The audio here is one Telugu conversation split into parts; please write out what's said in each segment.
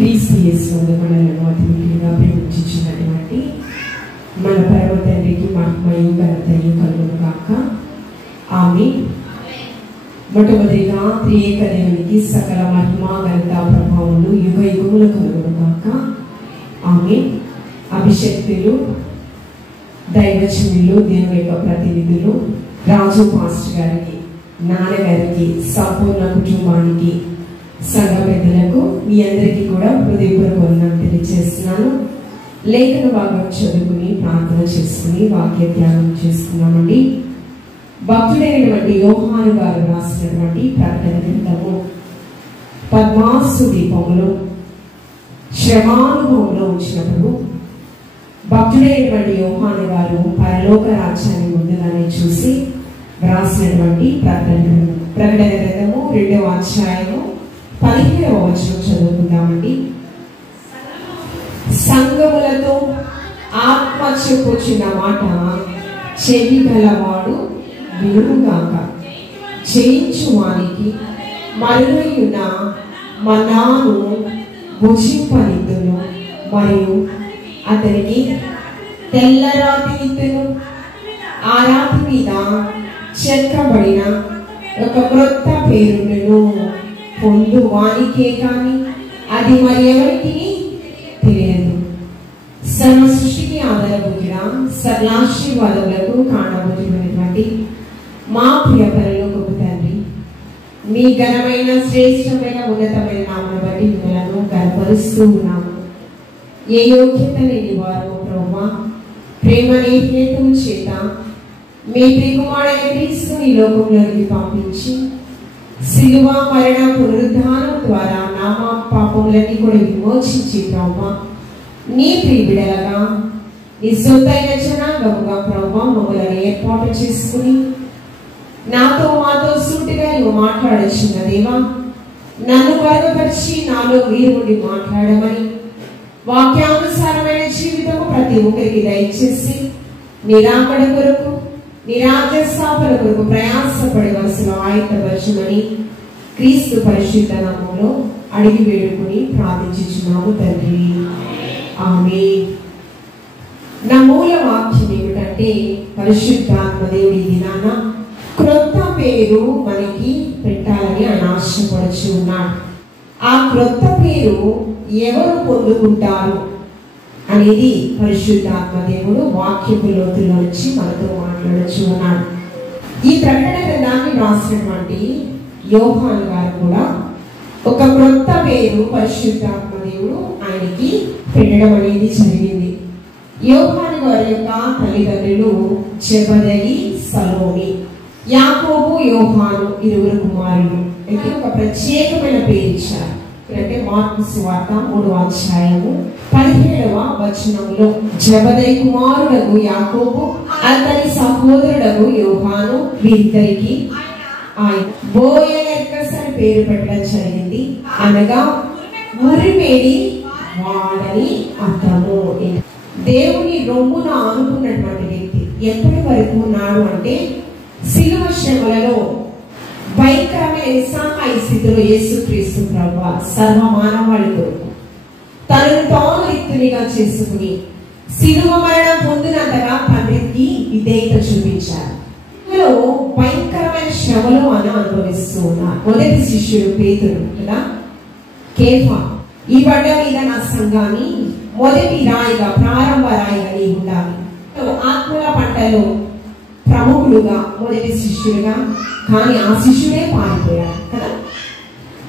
క్రీస్తు యేసునందు మనలను అతిగా ప్రేమించినటువంటి మన పరమ తండ్రికి మహిమయు ఘనతయు కలుగును గాక. ఆమేన్. మొట్టమొదటిగా త్రియేక దేవునికి సకల మహిమ ఘనత ప్రభావములు యుగ యుగములు కలుగును గాక. ఆమేన్. అభిషక్తులు, దైవజనులు, దేవుని యొక్క ప్రతినిధులు, రాజు పాస్టర్ గారికి, నాన్నగారికి, సంపూర్ణ కుటుంబానికి, సంఘ పెద్దలకు మీ అందరికీ కూడా హృదయపూర్వక వందనాలు తెలియజేస్తున్నాను. లేఖన భాగం చదువుకుని ప్రార్థన చేసుకుని వాక్య ధ్యానం చేసుకున్నామండి. భక్తుడైనటువంటి యోహాను గారు రాసినటువంటి ప్రకటన గ్రంథము పద్మాసు దీపంలో శ్రమానుభవంలో వచ్చినప్పుడు భక్తుడైనటువంటి యోహాను గారు పరలోక రాజ్యాన్ని ముందుగానే చూసి రాసినటువంటి ప్రకటన గ్రంథము 2వ అధ్యాయము 17వ వచనం చదువుకుందామండి. సంఘములతో ఆత్మ చెప్పుచున్న మాట చెవి గలవాడు వినుగాక. జయించు వానికి మరుగైయున్న మన్నాను భుజింపనిద్దును, మరియు అతనికి తెల్ల రాతి ఇద్దును. ఆ రాతి మీద చెక్కబడిన ఒక క్రొత్త పేరును పొందు వానికే కాని అది మరి ఎవరికి తెలియదు. సర్వ సృష్టికి ఆధారభూతుడ సర్వాశీర్వాదములకు కారణభూతుడైనటువంటి మా ప్రియ పరలోకపు తండ్రి, మీ ఘనమైన శ్రేష్టమైన ఉన్నతమైన నామమును బట్టి మిమ్మల్ని గర్వపరుస్తూ ఉన్నాము. ఏ యోగ్యత లేని వారు ప్రభువా, ప్రేమని హేతువు చేత మీ ప్రియకుమారుడైన క్రీస్తు ఈ లోకంలోకి పంపించి శిలువ మరణ పునరుద్ధానం ద్వారా నామ పాపములన్నీ కూడా విమోచించి ప్రభువా, నీ ప్రియబిడలగా నీ సొంతైన జనాంగముగా ప్రభువా మమ్మల్ని ఏర్పాటు చేసుకుని నాతో మాతో సూటిగా నువ్వు మాట్లాడుచున్న దేవా, నన్ను బలపరిచి నాలో మీరు ఉండి మాట్లాడమని వాక్యానుసారమైన జీవితము ప్రతి ఒక్కరికి దయచేసి నిరాకడ కొరకు నిరాజ్య స్థాపన కొరకు ప్రయాసపడే వలసలో ఆయత్తపరచమని క్రీస్తు పరిశుద్ధ నామములో అడిగి వేడుకుని ప్రార్థించుచున్నాము తండ్రి. ఆమేన్. నా మూల వాక్యం ఏమిటంటే పరిశుద్ధాత్మ దేవుడి దినాన క్రొత్త పేరు మనకి పెట్టాలని ఆయన ఆశపడుచు ఉన్నాడు. ఆ క్రొత్త పేరు ఎవరు పొందుకుంటారు అనేది పరిశుద్ధాత్మ దేవుడు వాక్యపు లోతుల్లో నుంచి మనతో మాట్లాడుచు ఉన్నాడు. ఈ ప్రకటన గ్రంథాన్ని రాసినటువంటి యోహాను గారు కూడా ఒక క్రొత్త పేరు పరిశుద్ధాత్మ దేవుడు ఆయనకి పెట్టడం అనేది జరిగింది. యోహాను గారి యొక్క తల్లిదండ్రులు జెబెదయి, సలోమి. యాకోబు, యోహాను ఇరువురు కుమారులు. అయితే ఒక ప్రత్యేకమైన పేరు ఇచ్చారు. అంటే మార్కు సువార్త 3వ అధ్యాయము 17వ వచనంలో జెబెదయి కుమారుడగు యాకోబు, అతని సహోదరుడగు యోహాను, వీరిద్దరికి ఆయన బోయనెర్కస్ అని పేరు పెట్టడం జరిగింది. అనగా ఉరిమేడి వాడని అర్థము. దేవుని రొమ్మున ఆనుకున్నటువంటి వ్యక్తి ఎప్పటి వరకు ఉన్నాడు అంటే శిలువ శ్రమలలో భయంకరమైన నిస్సహాయ స్థితిలో యేసుక్రీస్తు ప్రభువు సర్వ మానవాళి కొరకు తనను తాను రిక్తునిగా చేసుకుని శిలువ మరణం పొందినంతగా తండ్రికి విధేయత చూపించారు. భయంకరమైన శ్రమలు అని అనుభవిస్తూ ఉన్నారు. మొదటి శిష్యుడు పేతురు కదా, కేఫా, ఈ బండ మీద నా సంఘాన్ని మొదటి రాయిగా ప్రారంభ రాయిగా నీ ఉండాలి. ఆత్మల పంటలో ప్రముఖులుగా మొదటి శిష్యుడుగా, కానీ ఆ శిష్యుడే పారిపోయాడు కదా.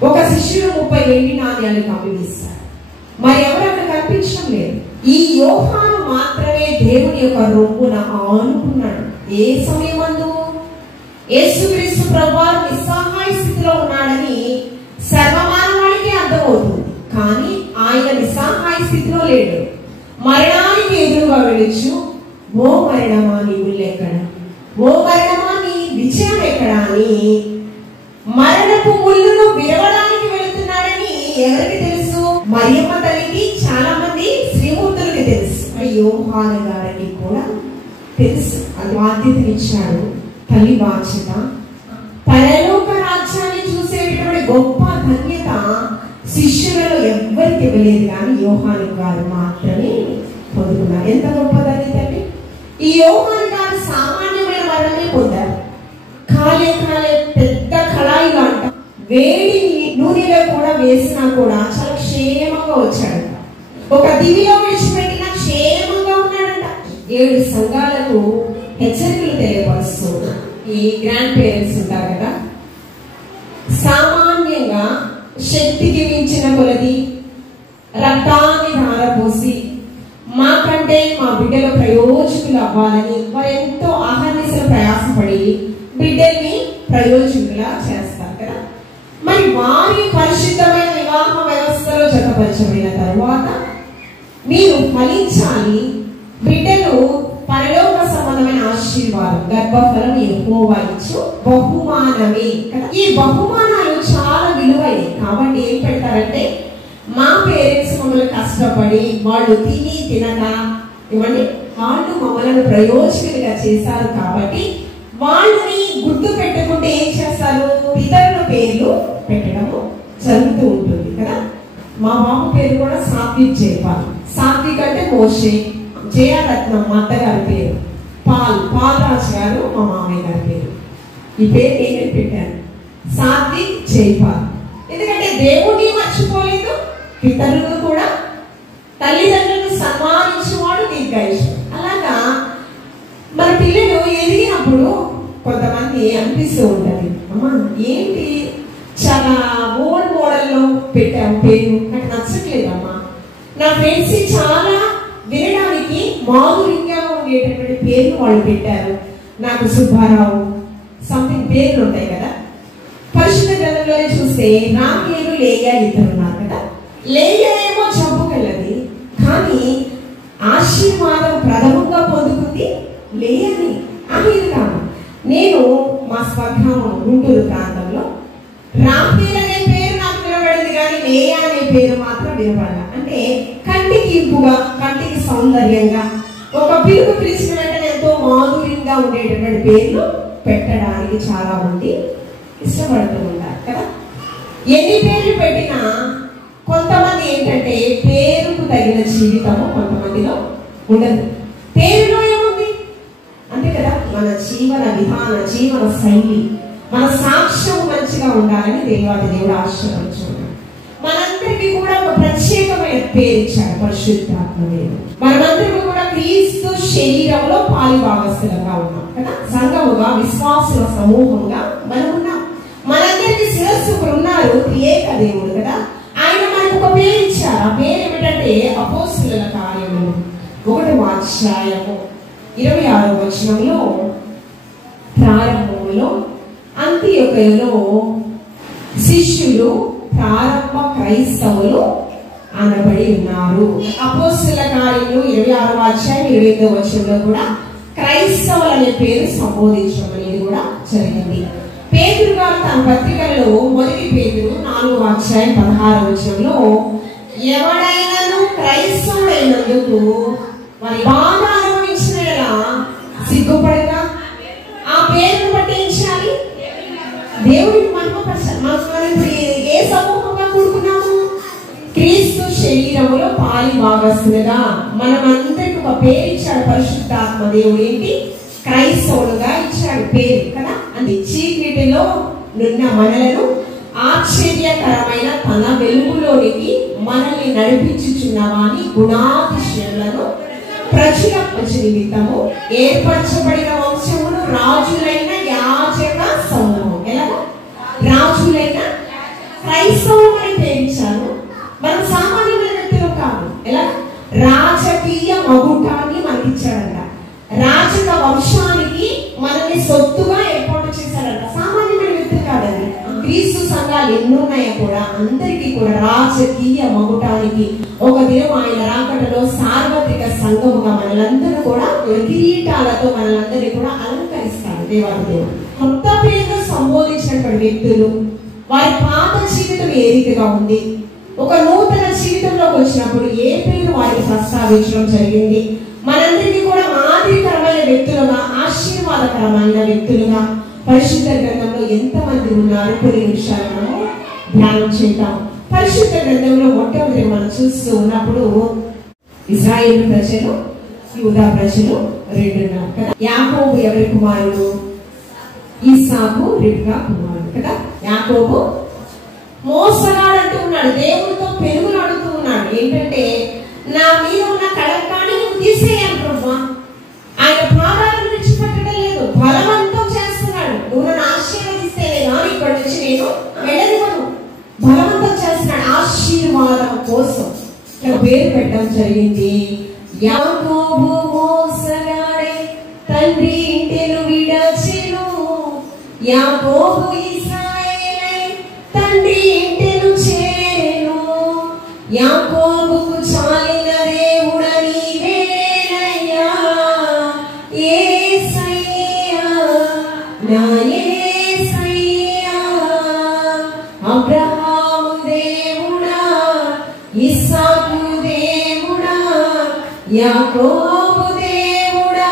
ఒక శిష్యుడు 30 వెండి నాణ్యాలు కమ్మిస్తారు, మరి ఎవరు అక్కడ కనిపించడం లేదు. ఈ యోహాను మాత్రమే దేవుని యొక్క రొమ్మున ఆనుకున్నాడు. ఏ సమయమందు యేసుక్రీస్తు ప్రభువు నిస్సహాయ స్థితిలో ఉన్నాడని సర్వమానవాళికి అర్థమవుతుంది, కానీ ఆయన నిస్సహాయ స్థితిలో లేడు. మరణానికి ఎదురుగా వెళుచు, ఓ మరణమా నీ ముల్లెక్కడ, ఓ మరణమా నీ విజయం ఎక్కడ అని మరణపు ముళ్ళును విరవడానికి వెళుతున్నాడని ఎవరికి తెలుసు? మరియమ్మ తల్లికి, చాలా మంది శ్రీమూర్తులకి తెలుసు, యోహాను గారికి కూడా తెలుసు. అది బాధ్యతనిచ్చాడు, తల్లి బాధ్యత. పరలోక రాజ్యాన్ని చూసేటటువంటి గొప్ప ధన్యత శిష్యులలో ఎవ్వరికి అందరికి ఇవ్వలేదు, కానీ యోహాను గారు మాత్రమే పొందుకున్నారు. ఎంత గొప్పదని తండ్రి! ఈ యోహాను గారు సామాన్యమైన మరణమే పొందారు. కాలే పెద్ద కళాయిలో అంట వేడి నూనెలో కూడా వేసినా కూడా చాలా క్షేమంగా వచ్చాడంట. ఒక దివిలో విడిచిపెట్టినా క్షేమంగా ఉన్నాడంట. 7 సంఘాలకు హెచ్చరికలు తెలియపరుస్తూ ఈ గ్రాండ్ పేరెంట్స్ ఉంటారు కదా, సామాన్యంగా శక్తికి మించిన కొలది రక్తాన్ని ధారపోసి మాకంటే మా బిడ్డలు ప్రయోజకులు అవ్వాలని వారు ఎంతో అహర్నిశలు ప్రయాసపడి బిడ్డల్ని ప్రయోజకులా చేస్తారు కదా. మరి వారి పరిశుద్ధమైన వివాహ వ్యవస్థలో జతపరచబడిన తరువాత మీరు ఫలించాలి, బిడ్డలు పరలోక సంబంధమైన ఆశీర్వాదం, గర్భఫలం యెహోవా ఇచ్చు బహుమానమే కదా. ఈ బహుమానాలు చాలా విలువైనవి. కాబట్టి ఏం పెడతారంటే, మా పేరెంట్స్ మమ్మల్ని కష్టపడి వాళ్ళు తిని తినక ఇవ్వండి, వాళ్ళు మమ్మల్ని ప్రయోజకులుగా చేశారు కాబట్టి వాళ్ళని గుర్తు పెట్టుకుంటే ఏం చేస్తారు, ఇతరుల పేర్లు పెట్టడము జరుగుతూ ఉంటుంది కదా. మా బాబు పేరు కూడా సాత్విక్ జైపాల్. సాత్విక్ అంటే మోషే, జయరత్నం మా అత్తగారి పేరు, పాల్రాజ్ గారు మా మామయ్య గారి పేరు. ఈ పేరు నేనే పెట్టాను, సాత్విక్ జైపాల్. ఎందుకంటే దేవుడిని మర్చిపోలేదు, పితరులను కూడా, తల్లిదండ్రులను సన్మానించేవాడు దీర్ఘాయుషుడు. అలాగా మన పిల్లలు ఎదిగినప్పుడు కొంతమంది అనిపిస్తూ ఉంటుంది, అమ్మా ఏంటి చాలా ఓల్డ్ మోడల్లో పెట్టాము పేరు, నాకు నచ్చట్లేదమ్మా. నా ఫ్రెండ్స్ చాలా వినడానికి మాధుర్యంగా ఉండేటటువంటి పేర్లు వాళ్ళు పెట్టారు. నాకు సుబ్బారావు సంథింగ్ పేర్లు ఉంటాయి కదా. పరిశుద్ధ గ్రంథంలోనే చూస్తే రాహేలు లేయా ఇద్దరు ఉన్నారు కదా. లేయా ఏమో జబ్బు కలది, కానీ ఆశీర్వాదం ప్రథమంగా పొందుకుంది లేయని. అది కాదు, నేను మా స్వగ్రామం గుంటూరు ప్రాంతంలో రాహేలు అనే పేరు నాకు వినబడింది, కానీ లేయా అనే పేరు మాత్రం వినబడాల. అంటే కంటికి ఇంపుగా, కంటికి సౌందర్యంగా, ఒక పిలుపు పిలిచిన వెంటనే ఎంతో మాధుర్యంగా ఉండేటటువంటి పేర్లు పెట్టడానికి చాలా మంది ఇష్టపడుతూ ఉంటారు కదా. ఎన్ని పేర్లు పెట్టినా కొంతమంది ఏంటంటే పేరుకు తగిన జీవితము కొంతమందిలో ఉండదు. పేరులో ఏముంది అంతే కదా, మన జీవన విధాన, జీవన శైలి, మన సాక్ష్యం మంచిగా ఉండాలని దేవాది దేవుడు ఆశీర్వదించున్నాడు. మనందరికీ కూడా ఒక ప్రత్యేకమైన పేరు ఇచ్చాడు పరిశుద్ధాత్మ దేవుడు. మనమందరం కూడా క్రీస్తు శరీరంలో పాలిభాగస్తులుగా ఉన్నాం కదా. సంఘముగా, విశ్వాసుల సమూహంగా మనం ఉన్నాం. మనందరికీ శిరస్సు ఉన్నారు ఏక దేవుడు కదా. ఆయన మనకు ఒక పేరు ఇచ్చారు. ఆ పేరు ఏమిటంటే అపోస్తలుల కార్యములు 1వ అధ్యాయము 26వ వచనంలో, ప్రారంభంలో అంతియొకయలో శిష్యులు ప్రారంభ క్రైస్తవులు అనబడి ఉన్నారు. అపోస్తలుల కార్యములు 26వ అధ్యాయం 25వ వచనంలో కూడా క్రైస్తవులు అనే పేరు సంబోధించడం అనేది కూడా జరిగింది. పేతురు గారు తన పత్రికలలో 1 పేతురు 4వ అధ్యాయం 16వ వచనంలో, ఎవడైనాను క్రైస్తవుడైనందుకు మరి బాధ అనుభవించిన సిగ్గుపడక ఆ పేరును బట్టి ఏం చేయాలి, దేవుడికి మహిమపరచాలి. మనం ఏ సమూహంగా కూడుకున్నాము, క్రీస్తు శరీరములో పాలిభాగస్తులుగా మనమందరికి ఒక పేరు ఇచ్చాడు పరిశుద్ధాత్మ దేవుడు. ఏంటి, క్రైస్తవులుగా ఇచ్చాడు పేరు కదా. అది చీకటిలో నిన్న మనలను ఆశ్చర్యకరమైన తన వెలుగులోనికి మనల్ని నడిపించుచున్నవాని గుణాతిశయములను ప్రచురపరచు నిమిత్తము ఏర్పరచబడిన వంశమును, రాజులైన యాజక సమూహం. ఎలాగా రాజులైన క్రైస్తవం అని పేరించారు. మనం సామాన్యమైన వ్యక్తులు కాదు. ఎలా రాజకీయ మగుటాన్ని మనకి ఇచ్చాడంట. రాజక వంశానికి మనల్ని సొత్తుగా ఏర్పాటు చేశాడంట. సామాన్యమైన వ్యక్తులు కాదండి. క్రీస్తు సంఘాలు ఎన్నున్నాయో కూడా అందరికీ కూడా రాజకీయ మగుటానికి ఒక దినం ఆయన రాకటలో సార్వత్రిక సంఘముగా మనలందరూ కూడా కిరీటాలతో మనలందరినీ కూడా అలంకరిస్తారు దేవాది దేవుడు. కొత్త పేరు సంబోధించినటువంటి వ్యక్తులు వారి పాత జీవితం ఏ రీతిగా ఉంది, ఒక నూతన జీవితంలోకి వచ్చినప్పుడు ఏ పేరు వారికి ప్రస్తావించడం జరిగింది. మనందరికీ కూడా మాదిరికరమైన వ్యక్తులుగా, ఆశీర్వాదకరమైన వ్యక్తులుగా పరిశుద్ధ గ్రంథంలో ఎంతమంది ఉన్నారు కొన్ని నిమిషాలు మనము ధ్యానం చేద్దాం. పరిశుద్ధ గ్రంథంలో మొట్టమొదటి మనం చూస్తూ ఉన్నప్పుడు ఇశ్రాయేలు ప్రజలు, యూదా ప్రజలు రెండున్నారు కదా. యాకోబు ఎవరి కుమారుడు? ఇస్సాకు, రిబ్కా కుమారుడు కదా. యాకోబు మోసగాడు అంటూ ఉన్నాడు, దేవుడితో పెరుగులు అడుగుతూ ఉన్నాడు. ఏంటంటే నా మీద ఉన్న కళంకాన్ని నువ్వు తీసేయాలి ప్రభువా. ఆయన పాదాలను విడిచిపెట్టడం లేదు, బలవంతం చేస్తున్నాడు. నువ్వు నన్ను ఆశీర్వదిస్తేనే కానీ ఇక్కడి నుంచి నేను వెళ్ళనివ్వను. బలవంతం చేస్తున్నాడు ఆశీర్వాదం కోసం. పేరు పెట్టడం జరిగింది. యాకోబు మోసగాడే తండ్రి ఇంటిని విడచెను, యాకోబు ఇశ్రాయేలై తండ్రి ఇంటిని చేరెను. యాకోబుకు చాలిన దేవుడ నీవేనయ్యా, యేసయ్యా నా యేసయ్యా. అబ్రహాము దేవుడా, ఇస్సాకు దేవుడా, యాకోబు దేవుడా,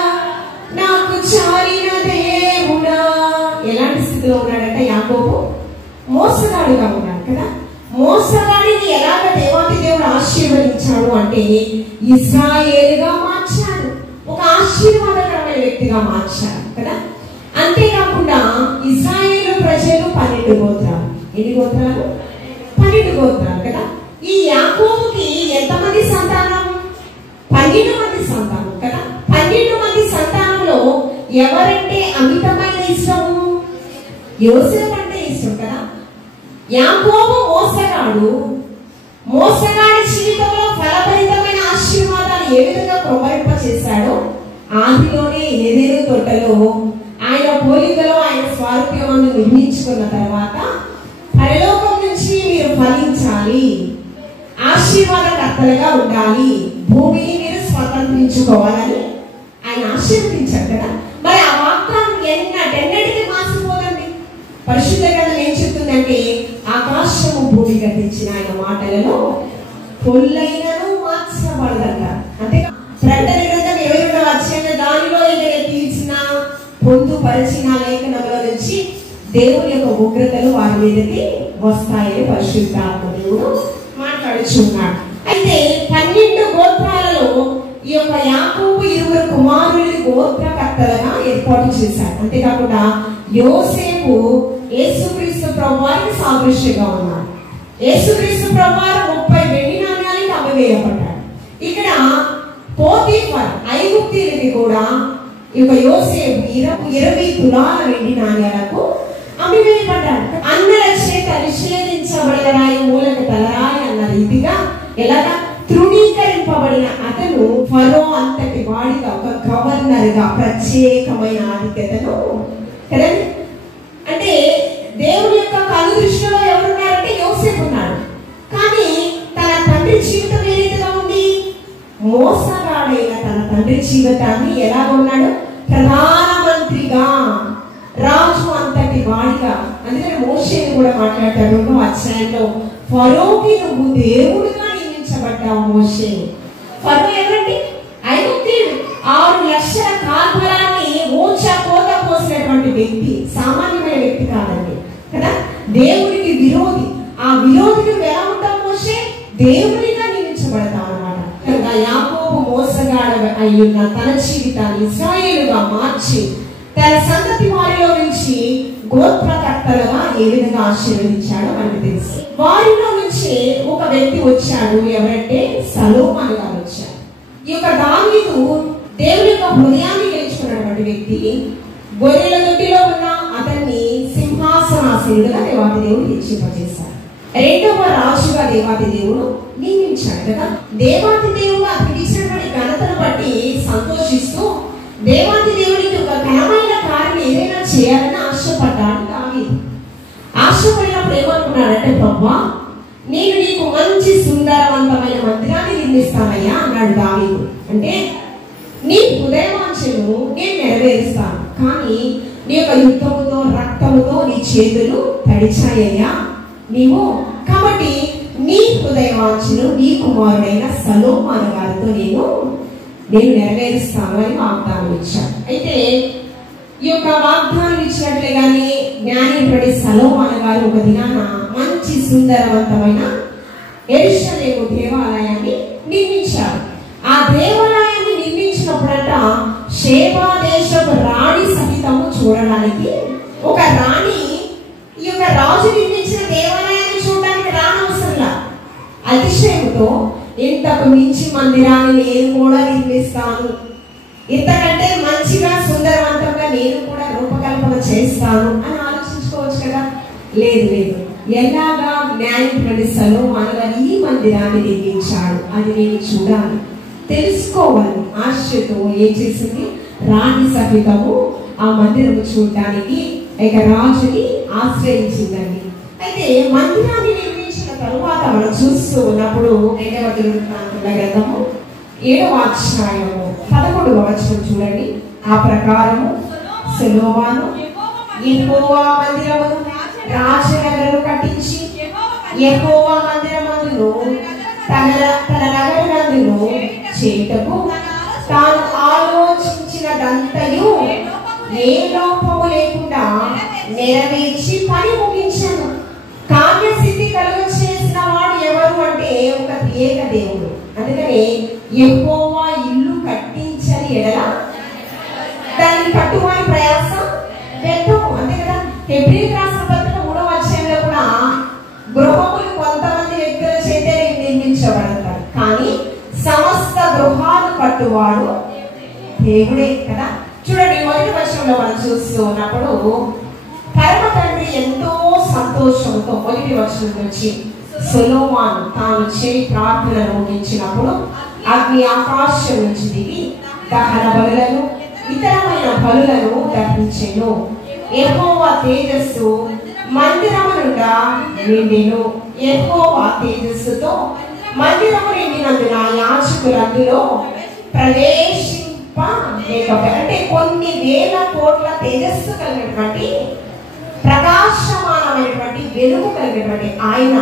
నాకు చాలిన దేవుడా. ఎలాంటి స్థితిలో ఉన్నాడంటే యాకోబు మోసగాడుగా ఉన్నాడు కదా. మోసగాడిని ఎలాగ దేవాది దేవుడు ఆశీర్వదించాడు అంటే ఇశ్రాయేలుగా మార్చాడు, ఒక ఆశీర్వాదకరమైన వ్యక్తిగా మార్చాడు కదా. అంతేకాకుండా ఇశ్రాయేలు ప్రజలు 12 గోత్రాలు. ఎన్ని గోత్రాలు? 12 గోత్రాలు కదా. ఈ యాకోబుకి ఎంతమంది సంతానం? 12 మంది సంతానం కదా. 12 మంది సంతానంలో ఎవరంటే అమితమైన ఇష్టము? యోసేపు అంటే ఇష్టం కదా. యాకోబు మోసగాడు, మోసగాడి జీవితంలో ఫలభరితమైన ఆశీర్వాదాలు ఏ విధంగా ప్రవహింప చేశాడో, ఆదిలోనే ఏదేను తోటలో ఆయన పోలికలో ఆయన స్వారూప్యమందు నిర్మించుకున్న తర్వాత పరలోకం నుంచి మీరు ఫలించాలి, ఆశీర్వాదకర్తలుగా ఉండాలి, భూమిని మీరు స్వతంత్రించుకోవాలని ఆయన ఆశీర్వదించాడు కదా. మరి ఆ వాగ్దానం ఎన్నటికి మాసిపోదండి. పరిశుద్ధ గ్రంథం ఏం చెప్తుందంటే ఆకాశము భూమి గతించిన ఆయన మాటలలో పొల్లైనను మార్చబడదంట. అంతేగా ప్రకటన గ్రంథం 22వ అధ్యాయం దానిలో ఏదైనా తీర్చిన పొందుపరిచిన లేఖనంలో నుంచి దేవుని యొక్క ఉగ్రతలు వారి మీదకి వస్తాయని పరిశుద్ధాత్మ దేవుడు మాట్లాడుచున్నాడు. అయితే 12 గోత్రాలలో ఈ యొక్క యాకోబు 20 కుమారులని గోత్రకర్తలుగా ఏర్పాటు చేశారు. అంతేకాకుండా యోసేపు యేసుక్రీస్తు ప్రభువారికి సాదృశ్యంగా ఉన్నాడు. యేసుక్రీస్తు ప్రభువారు 30 వెండి నాణ్యాలకి అమ్మివేయబడ్డాడు. ఇక్కడ పోతీఫర్ ఐగుప్తీయులకి కూడా ఈ యొక్క యోసేపు 20 తులాల వెండి నాణ్యాలకు అమ్మివేయబడ్డాడు. అన్నల చేత నిషేధించబడిన రాయి మూలకు తలరాయి అన్న రీతిగా ఎలాగా తృణీకరింపబడిన అతను ఫరో అంతటి వాడిగా ఒక గవర్నర్ గా ప్రత్యేకమైన ఆధిక్యతను కదండి. అంటే దేవుని యొక్క కళ్ళు దృష్టిలో ఎవరున్నారంటే యోసేపు ఉన్నాడు. కానీ తన తండ్రి జీవితం ఏ రీతిగా ఉంది? మోసగాడైన తన తండ్రి జీవితాన్ని ఎలా ఉన్నాడు? ప్రధానమంత్రిగా, రాజు అంతటి వాడిగా. అందుకని మోషేని కూడా మాట్లాడతాడు 2వ అధ్యాయంలో, ఫరోకి నువ్వు దేవుడిగా నియమించబడ్డావు మోషే. ఫరో ఎవరండి? ఐగుప్తీయుడు. 6 లక్షల కార్బలాన్ని ఊచా కోత పోసినటువంటి వ్యక్తి, సామాన్యమైన వ్యక్తి కాదండి కదా. దేవుడికి విరోధి. ఆ విరోధిని ఎలా ఉంటావు మోషే? దేవుడిగా నియమించబడతావు అన్నమాట. యాకోబు మోసగాడ అయ్యున్న తన జీవితాన్ని ఇశ్రాయేలుగా మార్చి తన సంతతి వారిలో నుంచి గోత్రకర్తలుగా ఏ విధంగా ఆశీర్వదించాడో మనకు తెలుసు. వారిలో నుంచి ఒక వ్యక్తి వచ్చాడు. ఎవరంటే సొలొమోను గారు వచ్చారు. ఈ యొక్క దావీదు దేవుని యొక్క హృదయాన్ని గెలుచుకున్నటువంటి వ్యక్తి. గొర్రెల దొడ్డిలో ఉన్న అతన్ని సింహాసనాసీనుడుగా దేవాది దేవుడు హెచ్చింపజేశాడు. 2వ రాజుగా దేవాది దేవుడు నియమించాడు కదా. దేవాది దేవుడు అతనికి ఇచ్చినటువంటి ఘనతను బట్టి సంతోషిస్తూ దేవాది దేవుడికి ఒక ఘనమైన కార్యం ఏదైనా చేయాలని ఆశపడ్డాడు దావీదు. ఆశపడినప్పుడు ఏమనుకున్నాడంటే, ప్రభువా నేను నీకు మంచి సుందరవంతమైన మందిరాన్ని నిర్మిస్తానయ్యా అన్నాడు దావీదు. అంటే నీ హృదయవాంఛను నేను నెరవేరుస్తాను, కానీ నీ యొక్క యుద్ధముతో రక్తముతో నీ చేతులు తడిచాయ్యా నీవు. కాబట్టి నీ హృదయవాంఛను నీ కుమారుడైన సొలొమోను గారితో నేను నెరవేరుస్తాను అని వాగ్దానం ఇచ్చాడు. అయితే ఈ యొక్క వాగ్దానం ఇచ్చినట్లుగానే జ్ఞాని సొలొమోను గారు ఒక దినాన మంచి సుందరవంతమైన దేవాలయాన్ని నిర్మించారు. ఆ దేవాలయాన్ని నిర్మించినప్పుడంట షేబా దేశపు రాణి సహితము చూడడానికి ఒక రాణి ఈ యొక్క రాజు నిర్మించిన దేవాలయాన్ని చూడడానికి రానవసరంలా అతిశయంతో ఇంతకు మించి మందిరాన్ని నేను కూడా నిర్మిస్తాను, ఇంతకంటే మంచిగా సుందరవంతంగా నేను కూడా రూపకల్పన చేస్తాను అని ఆలోచించుకోవచ్చు కదా. లేదు లేదు, ఎలాగా జ్ఞాని సొలొమోను ఈ మందిరాన్ని నిర్మించాడు అది నేను చూడాలి, తెలుసుకోవాలి. ఆశతో ఏం చేసింది, రాణి సహితము ఆ మందిరము చూడడానికి ఇక రాజుని ఆశ్రయించిందండి. అయితే మందిరాన్ని నిర్మించిన తరువాత మనం చూస్తూ ఉన్నప్పుడు 2వ దినవృత్తాంతముల గ్రంథము 7వ అధ్యాయము 11వ వచనం చూడండి. ఆ ప్రకారము సొలొమోను యెహోవా మందిరమును రాజనగరును కట్టించి యెహోవా మందిరమందును తన నగరమందును చేయుటకు తాను ఆలోచించినదంతయు ఏ లోపము లేకుండా నెరవేర్చి పని ముగించాను. కార్యసిద్ధి కలుగ చేసిన వాడు ఎవరు అంటే ఒక ఏక దేవుడు. అందుకని యెహోవా ఇల్లు కట్టించని ఎడల దాన్ని కట్టువాని ప్రయాసం వ్యర్థము. అంతే కదా. హెబ్రీయులకు రాసిన పత్రిక 3వ అధ్యాయంలో కూడా గృహములు కొంతమంది వ్యక్తుల చేతే నిర్మించబడతారు, కానీ సమస్త గృహాలు కట్టువాడు దేవుడే కదా. చూడండి, 1వ వచనంలో మనం చూస్తూ ఉన్నప్పుడు పరమ తండ్రి ఎంతో సంతోషంతో 1వ వచనం నుంచి సొలొమోను తాను చేయి ప్రార్థనను ముగించినప్పుడు అగ్ని ఆకాశం నుంచి దిగి దహన బలులను ఇతరమైన బలులను దర్శించెను. యెహోవా తేజస్సు మందిరము నుండా నిండెను. యెహోవా తేజస్సుతో మందిరము నిండినందున యాజకులు అందులో ప్రవేశింపలేకపోయారు. అంటే కొన్ని వేల కోట్ల తేజస్సు కలిగినటువంటి ప్రకాశమానమైనటువంటి వెలుగు కలిగినటువంటి ఆయన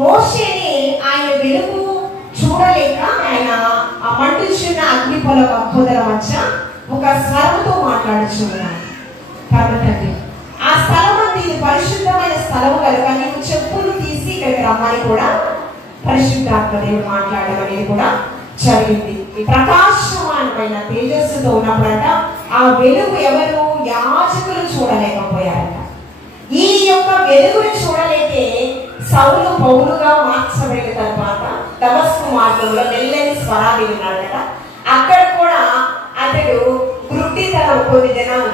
మోషేని ఆయన వెలుగు చూడలేక ఆయన ఆ మండుచున్న అగ్ని పొదల మధ్య ఒక స్వరంతో మాట్లాడుచున్నాడు. కాబట్టి ఆ స్థలం అంది ఇది పరిశుద్ధమైన స్థలము కనుక నీకు చెప్పులు తీసి ఇక్కడికి రమ్మని కూడా పరిశుద్ధాత్మ దేవుడు మాట్లాడడం అనేది కూడా జరిగింది. ప్రకాశమానమైన తేజస్సుతో ఉన్నప్పుడంట ఆ వెలుగు ఎవరు యాజకులు చూడలేకపోయారంట. ఈ యొక్క వెలుగుని చూడలేకే సౌలు పౌలుగా మార్చబడిన తర్వాత దమస్కు మార్గంలో మెల్లని స్వరాలు విన్నాడు కదా. అక్కడ కూడా అతడు గుడ్డితనం కొన్ని దినాలు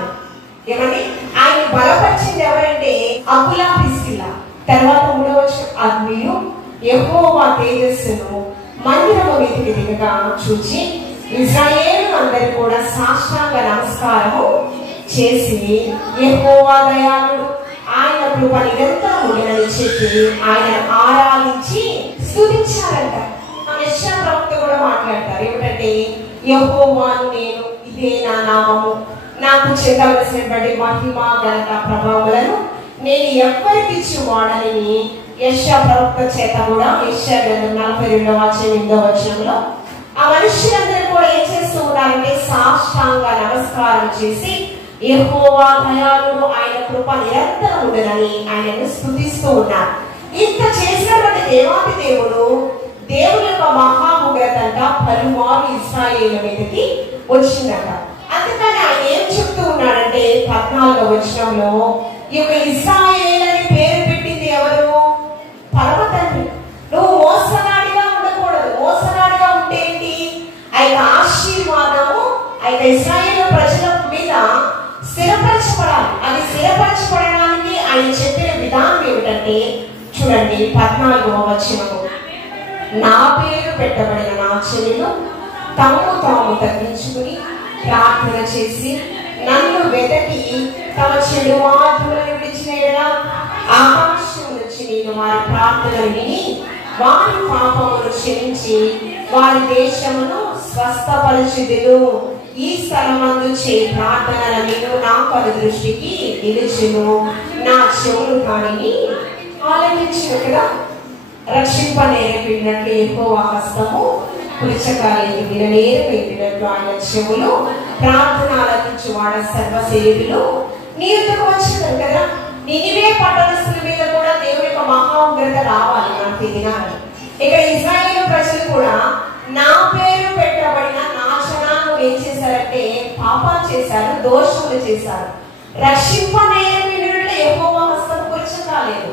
ఏమని ఆయన బలపరిచింది ఎవరంటే అకులా ప్రిస్కిల్లా. తర్వాత 3వ వచనం అగ్నియు యెహోవా తేజస్సును మందిరము మీదికి దిగగా చూచి ఇశ్రాయేలు అందరూ కూడా సాష్టాంగ నమస్కారము చేసి యెహోవా దయాళుడు ఆయన కృప నిరంతరం ఉండినని చెప్పి ఆయన ఆరాధించి స్తుతించారంట. యెషయా ప్రవక్త కూడా మాట్లాడతారు ఏమిటంటే యెహోవాను నేను, ఇదే నా నామము, నాకు చెందవలసినటువంటి మహిమ ఘనత ప్రభావాలను నేను ఎవ్వరికి ఇచ్చి వాడని యెషయా ప్రవక్త చేత కూడా యెషయా గ్రంథం 42వ అధ్యాయం 8వ వచనంలో ఆ మనుష్యులందరూ కూడా ఏం చేస్తూ ఉన్నారంటే సాష్టాంగ నమస్కారం చేసి యెహోవా దయాళుడు ఆయన కృప నిరంతరం ఉండునని ఆయనను స్తుతిస్తూ ఉన్నారు. ఇంత చేసినటువంటి దేవాది దేవుడు దేవుని యొక్క మహాముగ్రత పలుమారు ఇశ్రాయేలు మీదకి వచ్చిందట. అందుకని ఆయన ఏం చెప్తూ ఉన్నాడంటే 14వ వచనంలో ఈ యొక్క ఇశ్రాయేలు అని పేరు పెట్టింది ఎవరు? పరమ తండ్రి. నువ్వు మోసగాడిగా ఉండకూడదు. మోసగాడిగా ఉంటే ఏంటి? ఆయన ఆశీర్వాదము ఆయన ఇశ్రాయేలు ప్రజల మీద స్థిరపరచబడాలి. అది స్థిరపరచబడడానికి ఆయన చెప్పిన విధానం ఏమిటంటే చూడండి 14వ వచనము, నా పేరు పెట్టబడిన నా చెల్లెలు తమను తాము తగ్గించుకుని ప్రార్థన చేసి నన్ను వెతకి తమ చెడు మార్గములను విడిచిన ఆకాశం నుంచి నేను వారి ప్రార్థనలు విని వారి పాపమును క్షమించి వారి దేశమును స్వస్థపరచుదును. ఈ స్థలమందు చే ప్రార్థనల నేను నా కను దృష్టికి నిలుచును, నా చెవులు దానిని ఆలకించును కదా. రక్షింపనేరపినట్లు యెహోవా హస్తము పులిచకాయని విననేరపెట్టినట్లు ఆయన చెవులు ప్రార్థన ఆలకించు వాడ సర్వసేవులు నీ యొద్దకు వచ్చారు కదా. నినివే పట్టణస్థుల మీద కూడా దేవుని యొక్క మహోగ్రత రావాలి మనకి దినాలి. ఇక్కడ ఇశ్రాయేలు ప్రజలు కూడా నా పేరు పెట్టబడిన నా జనాన్ని ఏం చేశారంటే పాపాలు చేశారు, దోషములు చేశారు. రక్షింపనేరని యెహోవా హస్తం కొంచెం కాలేదు,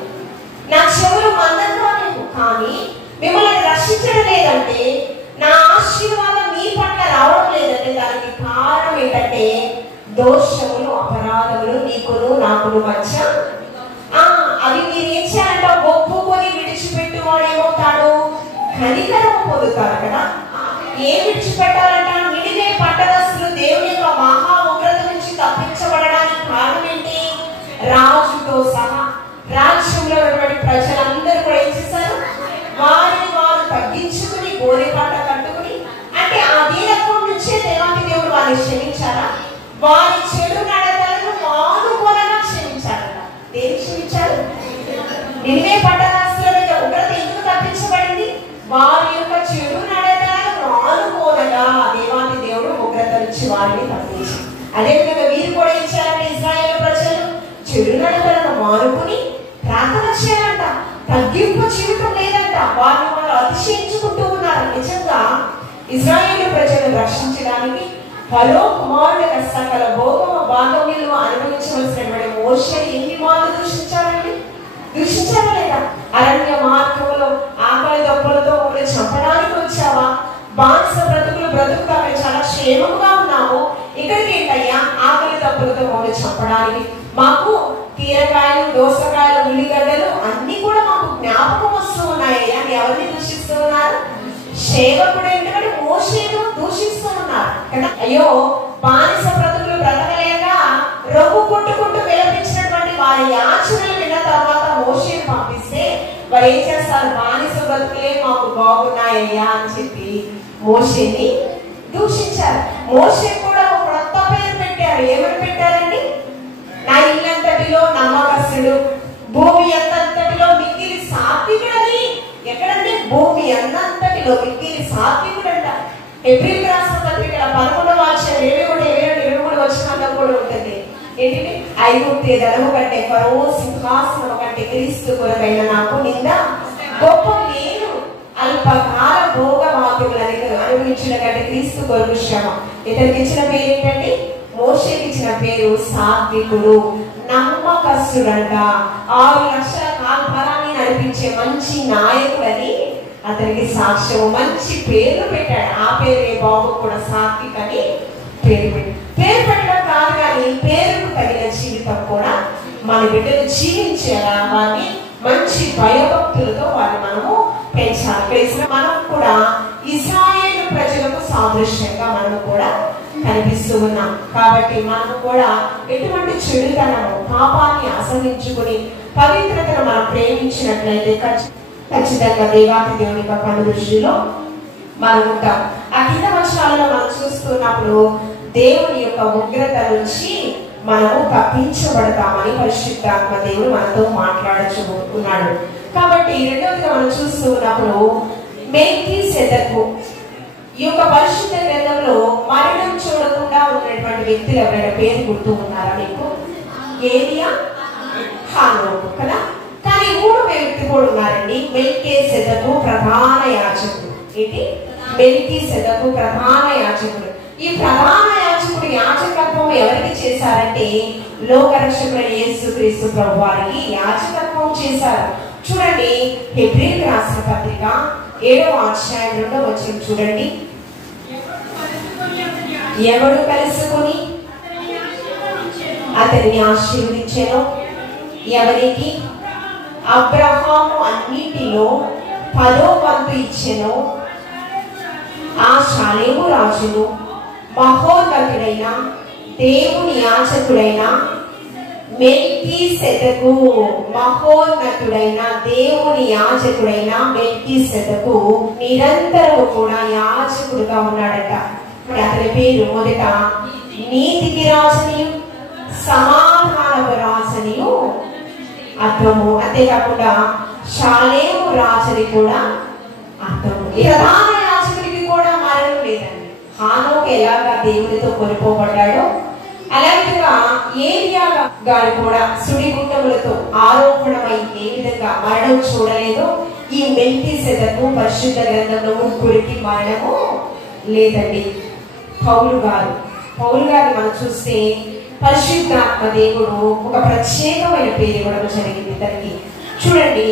నా చెవులు మందంగా లేవు, కానీ మిమ్మల్ని రక్షించడం లేదంటే, నా ఆశీర్వాదం మీ పట్ల రావడం లేదంటే దానికి కారణం ఏంటంటే దోషములు, అపరాధములు నీకును నాకును మధ్య. అవి మీరు ఏం చేయాలంట, ఒప్పుకొని విడిచిపెట్టు వాడు ఏమవుతాడు, కనికరం పొందుతారు కదా. ఏం విడిచిపెట్టాలంట, నిడివే పట్టణస్థులు దేవుని యొక్క మహా ఉగ్రత నుంచి తప్పించబడడానికి కారణం ఏంటి, రాజుతో సహా రాజ్యంలో ఉన్నటువంటి ప్రజలందరూ కూడా ఏం చేశారు, వారిని వారు తగ్గించుకుని గోరి పంట కట్టుకుని, అంటే ఆ దీనత్వం నుంచే దేవాది దేవుడు వారిని క్షమించారా, వారి చెడు నడతలను మానుకోనగా క్షమించారట. దేని క్షమించారు, నినివే పట్టణస్థుల మీద ఉగ్రత ఎందుకు తప్పించబడింది, వారి యొక్క చెడు నడతలను మానుకోనగా దేవాది దేవుడు ఉగ్రత నుంచి వారిని తప్పించారు. అదేవిధంగా వీరు కూడా ఇచ్చారంటే ఇశ్రాయేలు ప్రజలు చెడు నడతలను మానుకుని ప్రార్థన చేయాలంట, తగ్గింపు జీవితం లేదంట, వారిని వాళ్ళు అతిశయించుకుంటూ ఉన్నారు. నిజంగా ఇశ్రాయేలు ప్రజలు రక్షించడానికి ఫరో కుమారుడిగా సకల భోగమ భాగములను అనుభవించవలసినటువంటి మోషేని ఎన్ని మార్లు దూషించారండి, దూషించారా లేదా? అరణ్య మార్గంలో ఆకలి దప్పులతో మమ్మల్ని చంపడానికి వచ్చావా, బానిస బ్రతుకుతా చాలా క్షేమంగా ఉన్నాము, ఇక్కడికి ఏంటయ్యా ఆకలి దప్పులతో మమ్మల్ని చంపడానికి, మాకు కీరకాయలు, దోసకాయలు, ఉల్లిగడ్డలు అన్ని కూడా మాకు జ్ఞాపకం వస్తూ ఉన్నాయి అని ఎవరిని దూషిస్తూ ఉన్నారు, సేవకుడు ఎందుకంటే మోషేను దూషిస్తూ ఉన్నారు కదా. అయ్యో బానిస బ్రతుకులు బ్రతకలేక రొమ్ము కొట్టుకుంటూ విలపించినటువంటి వారి యాచనలు విన్న తర్వాత మోషేను పంపిస్తే వారు ఏం చేస్తారు, బానిస బ్రతుకులే మాకు బాగున్నాయ్యా అని చెప్పి మోషేని దూషించారు. మోషే కూడా ఒక కొత్త పేరు పెట్టారు. ఏమని పెట్టారండి, నా ఇల్లంతటిలో నమ్మకస్తుడు, భూమి అంతటిలో మిక్కిలి సాత్వికుడని. ఎక్కడండి, భూమి అన్నంతటిలో మిక్కిలి సాత్వికుడంట. ఎబ్రిల్ రాసిన పత్రికల 11వ అధ్యాయం 21, 22, 23 వచనాల్లో కూడా ఉంటుంది. ఏంటంటే, ఐగుప్తు ధనము కంటే ఫరో సింహాసనం కంటే క్రీస్తు కొరకైన నాకు నింద గొప్ప నేను, అల్పకాల భోగ భాగ్యములను అనుభవించిన కంటే క్రీస్తు కొరకు శ్రమ. ఇతనికి ఇచ్చిన పేరు ఏంటంటే, మోషేకి ఇచ్చిన పేరు సాత్వికుడు, నమ్మకస్తుడంట. 6 లక్షల కాల్పరాన్ని నడిపించే మంచి నాయకుడని అతనికి సాక్ష్యం, మంచి పేరు పెట్టాడు. ఆ పేరు బాబు కూడా సాత్విక్ అని పేరు పెట్టడం కాదు, కానీ పేరుకు తగిన జీవితం కూడా మన బిడ్డలు జీవించేలా వారిని మంచి భయభక్తులతో వారిని మనము పెంచాలి. మనం కూడా ఇశ్రాయేలు ప్రజలకు సాదృశ్యంగా మనము కూడా కనిపిస్తూ ఉన్నాం. కాబట్టి మనం కూడా ఎటువంటి చెడుతనము, పాపాన్ని అసహించుకుని పవిత్రతను మనం ప్రేమించినట్లయితే ఖచ్చితంగా దేవాది దేవుని యొక్క కను దృష్టిలో మనం ఉంటాం. ఆ కింద వచనాలలో మనం చూస్తున్నప్పుడు దేవుని యొక్క ఉగ్రత నుంచి మనము తప్పించబడతామని పరిశుద్ధాత్మ దేవుడు మనతో మాట్లాడుచున్నాడు. కాబట్టి రెండవదిగా మనం చూస్తూ ఉన్నప్పుడు మెల్కీసెదెకు ఈ యొక్క పరిశుద్ధ గ్రంథంలో మరణం చూడకుండా ఉన్నటువంటి వ్యక్తులు ఎవరైనా పేరు గుర్తు ఉన్నారా మీకు? ఏలియా, హానోకు కదా. కానీ 3వ వ్యక్తి కూడా ఉన్నారండి, మెల్కీసెదెకు ప్రధాన యాజకుడు. ఏంటి, మెల్కీసెదెకు ప్రధాన యాజకుడు. ఈ ప్రధాన యాజకుడు యాజకత్వం ఎవరికి చేశారంటే లోకరక్షకుడైన యేసుక్రీస్తు ప్రభు వారికి యాజకత్వం చేశారు. చూడండి, హెబ్రీయులకు రాసిన పత్రిక 7వ అధ్యాయం 2వ వచనం చూడండి. ఎవడు కలుసుకుని అతన్ని ఆశీర్వదించెనో, ఎవరికి అబ్రహాము అన్నిటిలో 10వ వంతు ఇచ్చెనో, ఆ షాలేము రాజును మహోన్నతుడైన దేవుని యాజకుడైన మెల్కీసెదెకు, మహోన్నతుడైన దేవుని యాజకుడైన మెల్కీసెదెకు నిరంతరము కూడా యాజకుడుగా ఉన్నాడట. అతని పేరు మొదట నీతికి రాజనియు సమాధానపు రాజనియు అర్థము. అంతేకాకుండా షాలేము రాజని కూడా అర్థము. ఈ ప్రధాన యాజకుడికి కూడా మరణం లేదండి. హానోకు ఎలాగా దేవునితో కొనుకోబడ్డాడో అలాగే ఏలియా గారు కూడా సుడిగుండములతో ఆరోపణమై ఏ విధంగా మరణం చూడలేదో ఈ మెల్కీసెదెకు పరిశుద్ధ గ్రంథంలో ముగ్గురికి మరణము లేదండి. పౌలు గారు మనం చూస్తే పరిశుద్ధాత్మ దేవుడు ఒక ప్రత్యేకమైన పేరు ఇవ్వడం జరిగింది తనకి. చూడండి,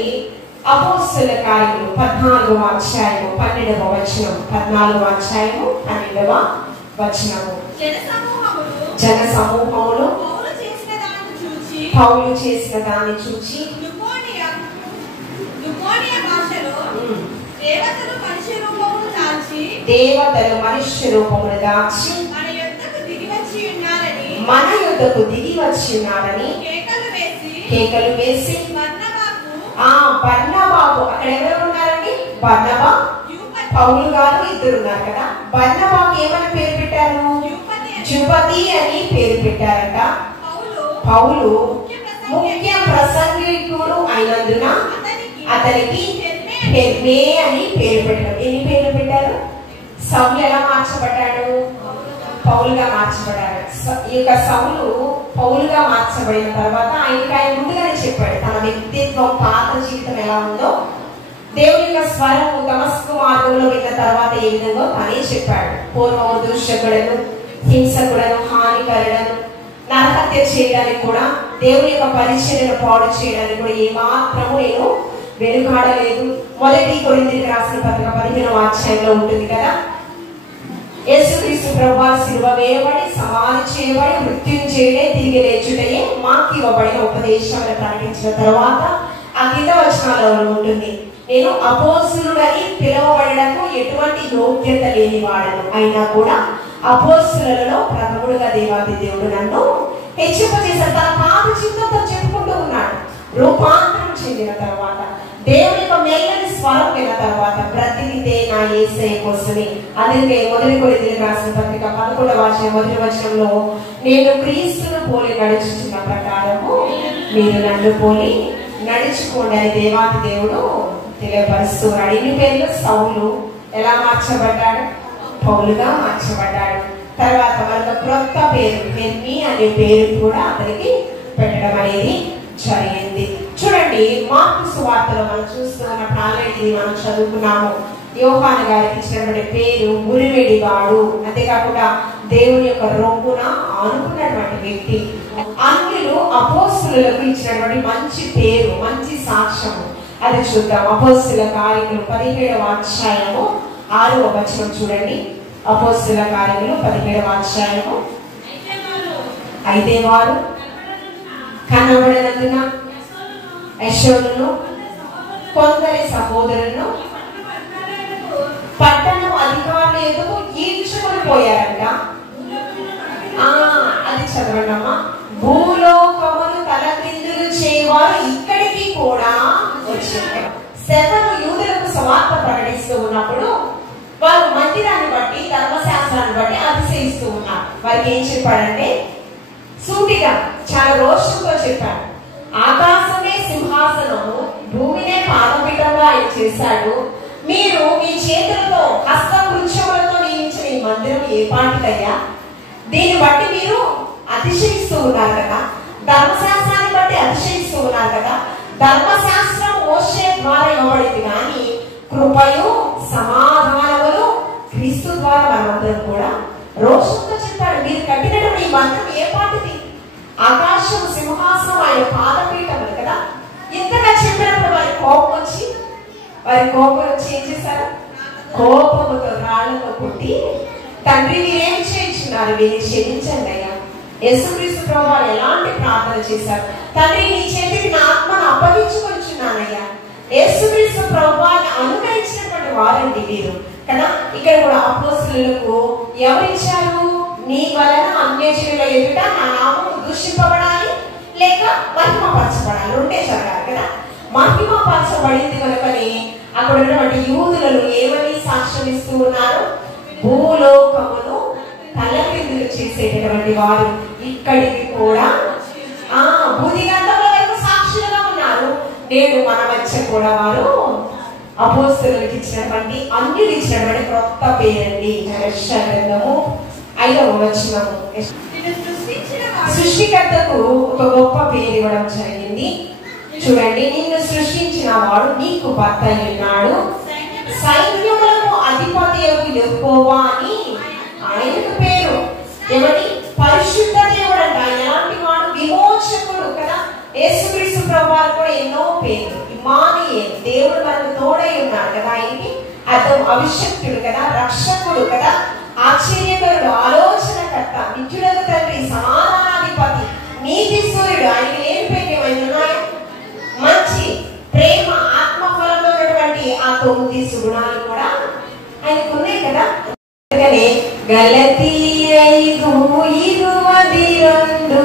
అపోస్తలుల కార్యములు 14వ అధ్యాయము 12వ వచనం. 14వ అధ్యాయము 12వ వచనము. జన సమూహములు పౌలు చేసిన దాన్ని చూచి దేవతలు మనుష్య రూపమును దాల్చి మన యొద్దకు దిగి వచ్చి ఉన్నారని కేకలు వేసి బర్నబాబు, అక్కడ ఎవరు ఉన్నారండి? బర్నబా, పౌలు గారు ఇద్దరు ఉన్నారు కదా. బర్నబాకు ఏమని పేరు పెట్టారు? జుపతి అని పేరు పెట్టారట. పౌలు ముఖ్య ప్రసంగికుడు అయినందున అతనికి హెర్మే అని పేరు పెట్టారు. ఎన్ని పేర్లు పెట్టారు? సౌలు ఎలా మార్చబడ్డాడు? పౌలుగా మార్చబడ్డాడు. ఈ యొక్క సౌలు పౌలుగా మార్చబడిన తర్వాత ఆయన ముందుగానే చెప్పాడు తన వ్యక్తిత్వం, పాత జీవితం ఎలా ఉందో. దేవుని యొక్క స్వరము దమస్కు మార్గంలో విన్న తర్వాత ఏ విధంగా తనే చెప్పాడు. పూర్వము దూషకుడను, హింసకుడను, హానికరుడను, నరహత్య చేయడానికి కూడా, దేవుని యొక్క పరిచర్యను పాడు చేయడానికి కూడా ఏమాత్రము నేను వెనుకాడలేదు. మొదటి కొరింథీయులకు రాసిన పత్రిక 15వ అధ్యాయంలో ఉంటుంది కదా. యేసుక్రీస్తు ప్రభువు శిలువ వేయబడి సమాధి చేయబడి మృత్యుంజయుడే తిరిగి లేచుటయే మాకు ఇవ్వబడిన ఉపదేశాలను ప్రకటించిన తర్వాత ఆ కింద వచనాలలో ఉంటుంది, నేను అపోస్తులుడని పిలువబడటకు ఎటువంటి యోగ్యత లేని వాడను, అయినా కూడా అపోస్తులలో ప్రథముడుగా దేవాది దేవుడు నన్ను హెచ్చింపజేశాడు. తన పాత జీవితంతో చెప్పుకుంటూ ఉన్నాడు. రూపాంతరం చెందిన తర్వాత, దేవుని యొక్క మెల్లని స్వరం విన్న తర్వాత బ్రతికితే నా యేసయ్య కోసమే. అందుకే మొదటి కొరింథీయులకు రాసిన పత్రిక 11వ అధ్యాయం 1వ వచనంలో, నేను క్రీస్తును పోలి నడుచుచున్న ప్రకారము మీరు నన్ను పోలి నడుచుకోండి అని దేవాది దేవుడు తెలియపరుస్తున్నాడు. ఇన్ని పేర్లు సౌలు ఎలా మార్చబడ్డాడు? పౌలుగా మార్చబడ్డాడు. తర్వాత మరొక క్రొత్త పేరు హెర్మీ అనే పేరు కూడా అతనికి పెట్టడం అనేది జరిగింది. చూడండి, మార్కు సువార్తలో మనం చూస్తున్న ప్రాణానికి మనం చదువుకున్నాము. యోహాను గారికి ఇచ్చినటువంటి పేరు గురివెడివాడు. అంతేకాకుండా దేవుని యొక్క రొమ్మున ఆనుకున్నటువంటి వ్యక్తి. అన్యులు అపోస్తులకు ఇచ్చినటువంటి మంచి పేరు, మంచి సాక్ష్యము. అది చూద్దాం. అపోస్తుల కార్యములు 17వ అధ్యాయము 6వ వచనం చూడండి. అపోస్తుల కార్యములు 17వ అధ్యాయము. అయితే వారు కనబడనందున యెషోనును కొందరి సహోదరులను పట్టణం అధికారులు ఎందుకు ఈడ్చుకొని పోయారంట. అది చదవండమ్మా. భూలోకమును తలకిందులు చేయవారు ఇక్కడికి కూడా వచ్చారు. శవను యూదులకు సువార్త ప్రకటిస్తూ ఉన్నప్పుడు వారు మందిరాన్ని బట్టి, ధర్మశాస్త్రాన్ని బట్టి అతిశయిస్తూ ఉన్నారు. వారికి ఏం చెప్పాడంటే, సూటిగా చాలా రోషంతో చెప్పాడు, ఆకాశమే సింహాసనము, భూమినే పాదపీఠంగా ఆయన చేశాడు. మీరు మీ చేతులతో హస్తవృక్షములతో నియమించిన ఈ మందిరం ఏ పాటికయ్యా? దీన్ని బట్టి మీరు అతిశయిస్తూ ఉన్నారు కదా, ధర్మశాస్త్రాన్ని బట్టి అతిశయిస్తూ ఉన్నారు కదా. ధర్మశాస్త్రం మోషే ద్వారా ఇవ్వబడింది, కానీ కృపయు సమాధానములు క్రీస్తు ద్వారా మనందరం కూడా. రోషంతో చెప్పాడు, మీరు కట్టినటువంటి ఈ మందిరం ఏ పాటిది? ఆకాశం సింహాసనం, ఆయన పాదపీఠం కదా. ఇంతగా చెప్పినప్పుడు వారి కోపం వచ్చి ఏం చేశారు? కోపముతో రాళ్లతో కొట్టి, తండ్రి మీరేం చేయించున్నారు, వీరిని క్షమించండి అయ్యా. యేసుక్రీస్తు ప్రభువు ఎలాంటి ప్రార్థన చేశారు? తండ్రి నీ చేతికి నా ఆత్మను అప్పగించుకొచ్చున్నానయ్యా. యేసుక్రీస్తు ప్రభువుని అనుకరించినటువంటి వారండి వీరు కదా. ఇక్కడ కూడా అపోస్తలులకు ఎవరిచ్చారు? నీ వలన అన్యజనుల ఎదుట నా నామము దూషింపబడాలి, లేక మహిమపరచబడాలి, రెండే జరగాలి కదా. మహిమపరచబడింది కనుకనే అక్కడ ఉన్నటువంటి యూదులను ఏమని సాక్ష్యం ఇస్తూ ఉన్నారు? భూలోకమును తలకిందులు చేసేటటువంటి వారు ఇక్కడికి కూడా భూదిగంధముల వరకు సాక్షులుగా ఉన్నారు. నేడు మన మధ్య కూడా వారు అపోస్తలులకు ఇచ్చినటువంటి, అన్యులు ఇచ్చినటువంటి క్రొత్త పేరండి. యెషయా గ్రంథము 5వ వచనము. సృష్టికర్తకు ఒక గొప్ప పేరు ఇవ్వడం జరిగింది. చూడండి, నిన్ను సృష్టించిన వాడు నీకు భర్త ఉన్నాడు, సైన్యములకు అధిపతి యెహోవా అని ఆయనకు పేరు. ఏమని? పరిశుద్ధ దేవుడు అంట. ఆయన ఎలాంటి వాడు? విమోచకుడు కదా. యేసుక్రీస్తు ప్రభువారు కూడా ఎన్నో పేర్లు. ఇమ్మానుయేల్, దేవుడు మనకు తోడై ఉన్నాడు కదా. ఆయనకి అర్థం అభిషక్తుడు కదా, రక్షకుడు కదా, ఆశ్చర్యకరుడు, ఆలోచనకర్త, నిత్యుడగు తండ్రి, సమాధానాధిపతి, నీతి సూర్యుడు. ఆయనకి ఏం పేరు ఉన్నాయో? మంచి, ప్రేమ, ఆత్మఫలంలో ఉన్నటువంటి ఆ 9 సుగుణాలు కూడా ఆయనకు ఉన్నాయి కదా. గలతీ 5:22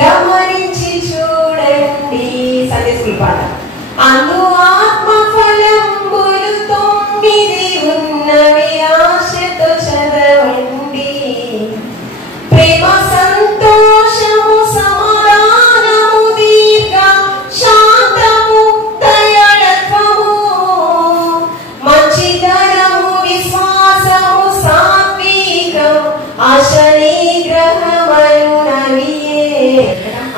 గమనించి చూడండి. సండే స్కూల్ పాట. అందు ఆత్మఫలంబులు 9 ఉన్నవి, ఆశతో చదవండి. ప్రేమ, సంతోషము, సమాధానము, దీర్ఘ శాంతము, దయాళత్వము, మంచితనము, విశ్వాసము, సాత్వికం, ఆశ నిగ్రహమయునవియే.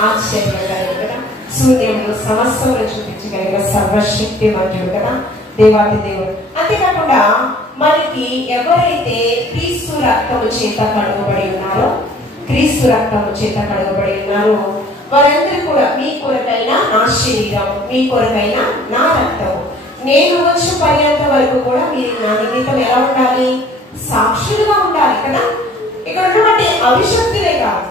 ఆశ్చర్యకరుడు కదా, సూర్యమును సమస్తమును చూపించగలిగిన సర్వశక్తిమంతుడు కదా, దేవాది దేవుడు. అంతేకాకుండా మనకి ఎవరైతే క్రీస్తు రక్తము చేత కడుగబడి ఉన్నారో, క్రీస్తు రక్తము చేత కడుగబడి ఉన్నారో వారందరూ కూడా మీ కొరకైన నా శరీరం, మీ కొరకైన నా రక్తము, నేను వచ్చి పర్యంత వరకు కూడా మీరు నా నిమిత్తం ఎలా ఉండాలి? సాక్షులుగా ఉండాలి కదా. ఇక్కడ ఉన్నటువంటి అభిషక్తులే కాదు.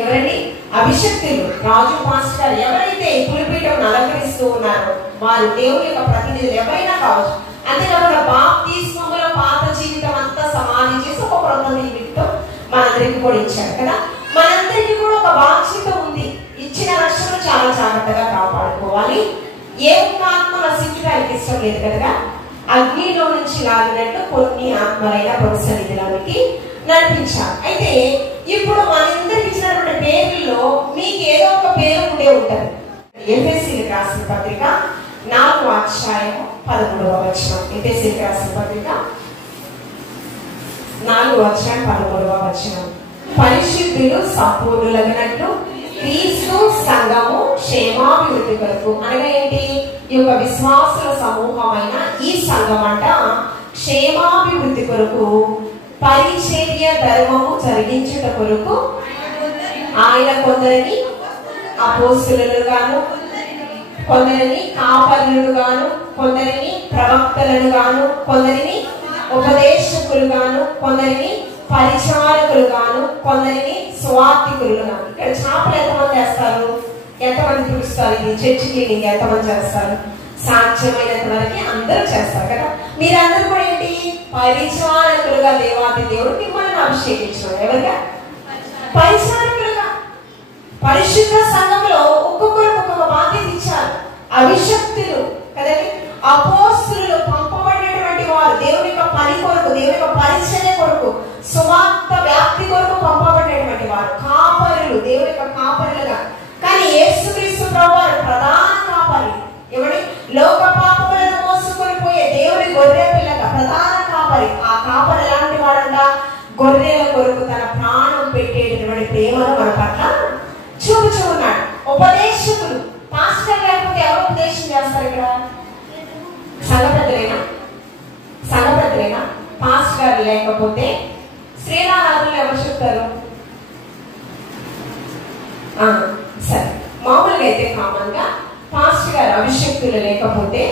ఎవరండి? అభిషక్తులు, రాజు, పాస్టర్, ఎవరైతే పులిపీఠం అలంకరిస్తూ ఉన్నారో వారు దేవుని యొక్క ప్రతినిధులు ఎవరైనా కావచ్చు. అంతేకాకుండా బాప్తిస్మములో పాత జీవితం అంతా సమాధి చేసి ఒక క్రొత్త జీవితం మనందరికీ కూడా ఇచ్చారు కదా. మనందరికీ కూడా ఒక బాధ్యత ఉంది. ఇచ్చిన రక్షణను చాలా జాగ్రత్తగా కాపాడుకోవాలి. ఏ ఒక్క ఆత్మ నశించడానికి ఇష్టం లేదు కదా. అగ్నిలో నుంచి లాగినట్టు కొన్ని ఆత్మలైన ప్రొఫెసర్లకి నడిపించారు. అయితే ఇప్పుడు మనందరికి ఇచ్చినటువంటి పేర్లలో మీకు ఏదో ఒక పేరు ఉండే ఉంటుంది. ఎఫెసీయులకు రాసిన పత్రిక 4:13. ఎఫెసీయులకు రాసిన పత్రిక 4:13. పరిశుద్ధులు సంపూర్ణులగినట్లు క్రీస్తు సంఘము క్షేమాభివృద్ధి కొరకు. అనగా ఏంటి? ఈ యొక్క విశ్వాసుల సమూహమైన ఈ సంఘం అంట క్షేమాభివృద్ధి కొరకు, పరిచర్య ధర్మము జరిగించుట కొరకు ఆయన కొందరిని అపోస్తలులను గాను, కొందరిని కాపరులను గాను, కొందరిని ప్రవక్తలను గాను, కొందరిని ఉపదేశకులు గాను, కొందరిని పరిచారకులు గాను, కొందరిని స్వార్థికులు గాను. ఇక్కడ చేపలు ఎంతమంది వేస్తారు? ఎంతమంది పిలుస్తారు? ఇది చర్చి క్లీనింగ్ ఎంతమంది చేస్తారు? సాధ్యమైనంత వరకు అందరూ చేస్తారు కదా. మీరందరూ కూడా ఏంటి? పరిచారకులుగా దేవాది దేవుడు మిమ్మల్ని అభిషేకించారు. ఎవరుగా? పరిచారకులుగా. పరిశుద్ధ సంఘంలో ఒక్కొక్కరికి ఒక్కొక్క బాధ్యత ఇచ్చారు. అభిషక్తులు కదండి, అపోస్తలులు, పంపబడినటువంటి వారు దేవుని యొక్క పని కొరకు, దేవుని యొక్క పరిచర్య కొరకు, సువార్త వ్యాప్తి కొరకు పంపబడినటువంటి వారు. కాపరులు, దేవుని యొక్క కాపరులుగా. కానీ యేసుక్రీస్తు ప్రభువారు ప్రధాన కాపరి. ఎవరి? లోక పాపములను మోసుకొని పోయే దేవుని గొర్రె పిల్లగా ప్రధాన కాపరి. ఆ కాపరి ఎలాంటి వాడంట? గొర్రెల కొరకు తన ప్రాణం పెట్టేటటువంటి ప్రేమను మన పట్ల చూపుచూ ఉన్నాడు. ఉపదేశకులు, పాస్టర్ లేకపోతే ఎవరు ఉపదేశం చేస్తారు? ఇక్కడ సంఘపెద్దలేనా? సంఘపెద్దలేనా? పాస్టర్ గారు లేకపోతే శ్రీరారాధనలు ఎవరు చెప్తారు? సరే, మామూలుగా అయితే కామన్ గా పాస్టర్ గారు అభిషక్తులు లేకపోతే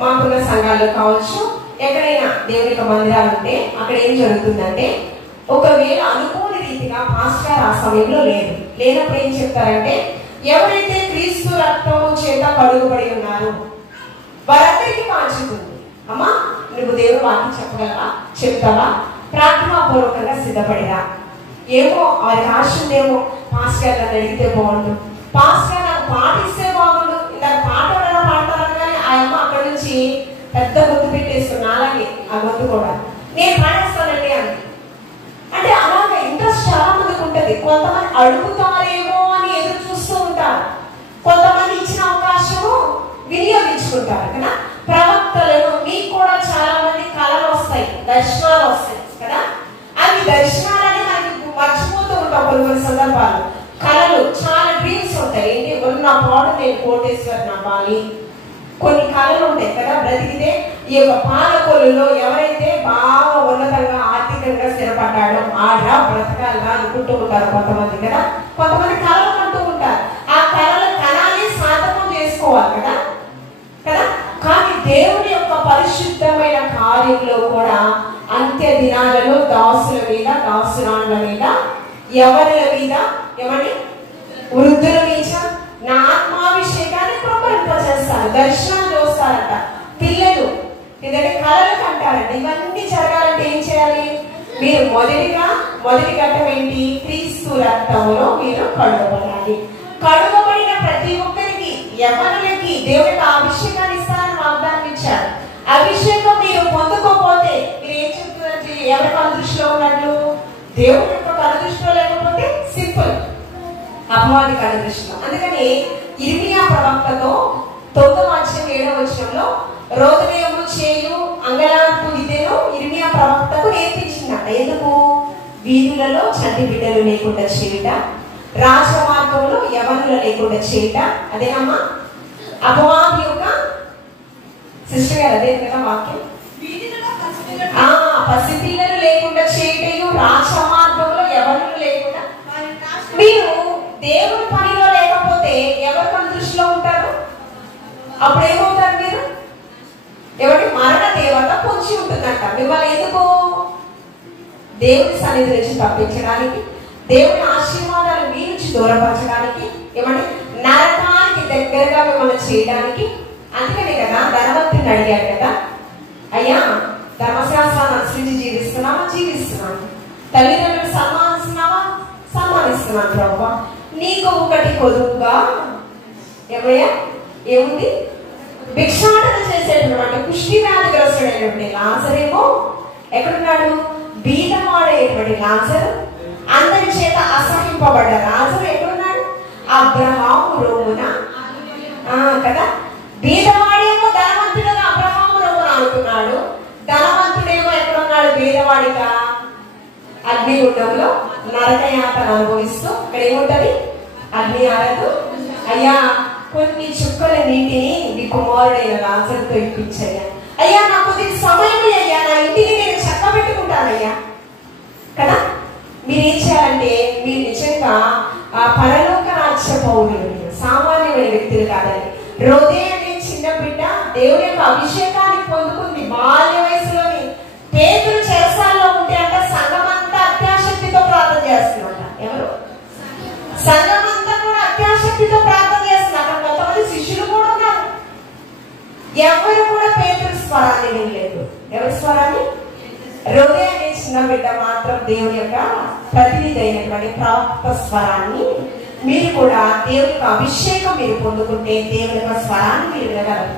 మామూలుగా సంఘాల్లో కావచ్చు, ఎక్కడైనా దేవుని యొక్క మందిరాలు ఉంటే అక్కడ ఏం జరుగుతుందంటే, ఒకవేళ అనుకోని రీతిగా పాస్టర్ గారు ఆ సమయంలో లేనప్పుడు ఏం చెప్తారంటే, ఎవరైతే క్రీస్తు రక్తము చేత కడుగుబడి ఉన్నారు వారందరికీ బాధ్యతుంది. అమ్మా, నువ్వు దేవుడు వాక్యం చెప్పగలవా? చెప్తావా? ప్రార్థనాపూర్వకంగా సిద్ధపడిరా. ఏమో వారికి ఆశ ఉందేమో, పాస్టర్ గారు అడిగితే బాగుండు, పాస్టర్ నాకు పాటిస్తే బాగుండు, ఇందాక పాట పాడతారని ఆ అమ్మ అక్కడ నుంచి పెద్ద గొంతు పెట్టేస్తున్నా, అలాగే ఆ గొంతు కూడా నేను పాడేస్తానండి అని. అంటే అలాగే ఇంట్రెస్ట్ చాలా మందికి ఉంటది. కొంతమంది అడుగుతారేమో అని ఎదురు చూస్తూ ఉంటారు, కొంతమంది ఇచ్చిన అవకాశము వినియోగించుకుంటారు కదా. ప్రవక్తలను మీకు కూడా చాలా మంది కళలు వస్తాయి, దర్శనాలు వస్తాయి కదా. అవి దర్శనాలని మనకి మర్చిపోతూ ఉంటాం కొన్ని సందర్భాలు. కళలు చాలా డ్రీమ్స్ ఉంటాయి. ఏంటి? ఉన్న పాటు నేను కోటేశ్వరుని అవ్వాలి. కొన్ని కళలు ఉంటాయి కదా, బ్రతికితే ఈ యొక్క పాలకొల్లులో ఎవరైతే బాగా ఉన్నతంగా ఆర్థికంగా స్థిరపడ్డాడో ఆడ బ్రతకాలా అనుకుంటూ ఉంటారు కొంతమంది కదా. కొంతమంది కళలు అంటూ ఉంటారు. ఆ కళలు కళాన్ని సాధకం చేసుకోవాలి కదా కదా. కానీ దేవుని యొక్క పరిశుద్ధమైన కార్యంలో కూడా అంత్య దినాలలో దాసుల మీద, దాసురాండ్ల మీద, ఎవరి మీద, ఏమని వృద్ధుల మీద నా ఆత్మాభిషేకాన్ని ప్రొంపరింపజేస్తాను. దర్శనాలు చూస్తారంట పిల్లలు, ఎందుకంటే కళలు కంటారంట. ఇవన్నీ జరగాలంటే ఏం చేయాలి? మీరు మొదటి ఘట్టం ఏంటి? క్రీస్తు రక్తంలో మీరు కడుగబడాలి. కడుగబడిన ప్రతి ఒక్కరికి, యవ్వనులకి దేవుడికి అభిషేకాన్ని ఇస్తానని వాగ్దానం ఇచ్చారు. అభిషేకం మీరు పొందుకోపోతే మీరు ఏం చెప్తున్నారు? ఎవరి కనుదృష్టిలో ఉన్నట్లు? దేవుడి యొక్క కనుదృష్టిలో లేకపోతే సింపుల్ అపవాది కనుదృష్టిలో. అందుకని ఇర్మియా ప్రవక్తతో 9వ అధ్యాయం 7వ వచనంలో రోదనయము చేయు అంగలార్పు విద్యను ఇర్మియా ప్రవక్తకు నేర్పించిందట. ఎందుకు? వీధులలో చంటి బిడ్డలు లేకుండా చేయుట, రాజమార్గంలో యవనులు లేకుండా చేయుట. అదేనమ్మా అపవాది యొక్క సిస్టర్ గారు, అదే కదా వాక్యం. పసిపిల్లలు లేకుండా చేయటయు, రాజమార్గంలో యవనులు లేకుండా. మీరు దేవుని పనిలో లేకపోతే ఎవరి మన దృష్టిలో ఉంటారు? అప్పుడు ఏమవుతారు మీరు? ఎవరి మరణ దేవత పొంచి ఉంటుందంట మిమ్మల్ని. ఎందుకు? దేవుని సన్నిధి నుంచి తప్పించడానికి, దేవుని ఆశీర్వాదాలు మీ నుంచి దూరపరచడానికి, ఏమంటే నరకానికి దగ్గరగా మిమ్మల్ని చేయడానికి. అందుకనే కదా ధనవంతుని అడిగాడు కదా, అయ్యా ధర్మశాస్త్రాన్ని అనుసరించి జీవిస్తున్నావా? జీవిస్తున్నాను. తల్లిదండ్రులు సన్మానిస్తున్నావా? సన్మానిస్తున్నాను ప్రభు. నీకు ఒకటి కొదువుగా ఏమయ్యా ఏముంది? భిక్షాటన చేసేటటువంటి కుష్టి వ్యాధిగ్రస్తుడైనటువంటి లాజరేమో ఎక్కడున్నాడు? బీదవాడైనటువంటి లాజరు, అందరి చేత అసహింపబడ్డ లాజరు ఎక్కడున్నాడు? అబ్రహాము రోమున కదా. బీదవాడేమో ధనవంతుడుగా అబ్రహాము రోమున అనుకున్నాడు. ధనవంతుడేమో ఎక్కడున్నాడు? బీదవాడిగా అగ్నిగుండంలో నరకయాతన అనుభవిస్తూ. ఇక్కడ ఏముంటది? అగ్ని ఆరదు. అయ్యా కొన్ని చుక్కల నీటిని నీ కుమారుడైన లాజరుతో ఇప్పించయ్యా. అయ్యా నాకు కొద్దిగా సమయం అయ్యా, నా ఇంటిని నేను చక్కబెట్టుకుంటానయ్యా కదా. మీరేం చేయాలంటే మీరు నిజంగా ఆ పరలోక రాజ్య పౌరులు, సామాన్యమైన వ్యక్తులు కాదండి. రోదే అనే చిన్న బిడ్డ దేవుని యొక్క అభిషేకాన్ని పొందుకుంది బాల్య వయసులోని. పేతురు చెరసాల్లో ఉంటే అంటే సంఘమంతా అత్యాశక్తితో ప్రార్థన చేస్తున్నట. ఎవరు? సంఘమంతా కూడా అత్యాశక్తితో ప్రార్థన చేస్తున్నారు. అక్కడ కొంతమంది శిష్యులు కూడా ఉన్నారు. ఎవరు కూడా పేతురు స్వరాన్ని వినలేదు. ఎవరి స్వరాన్ని? రోదే అనే చిన్న బిడ్డ మాత్రం దేవుని యొక్క ప్రతినిధి అయినటువంటి ప్రవక్త స్వరాన్ని. మీరు కూడా దేవుని యొక్క అభిషేకం మీరు పొందుకుంటే దేవుని యొక్క స్వరాన్ని మీరు వినగలరు.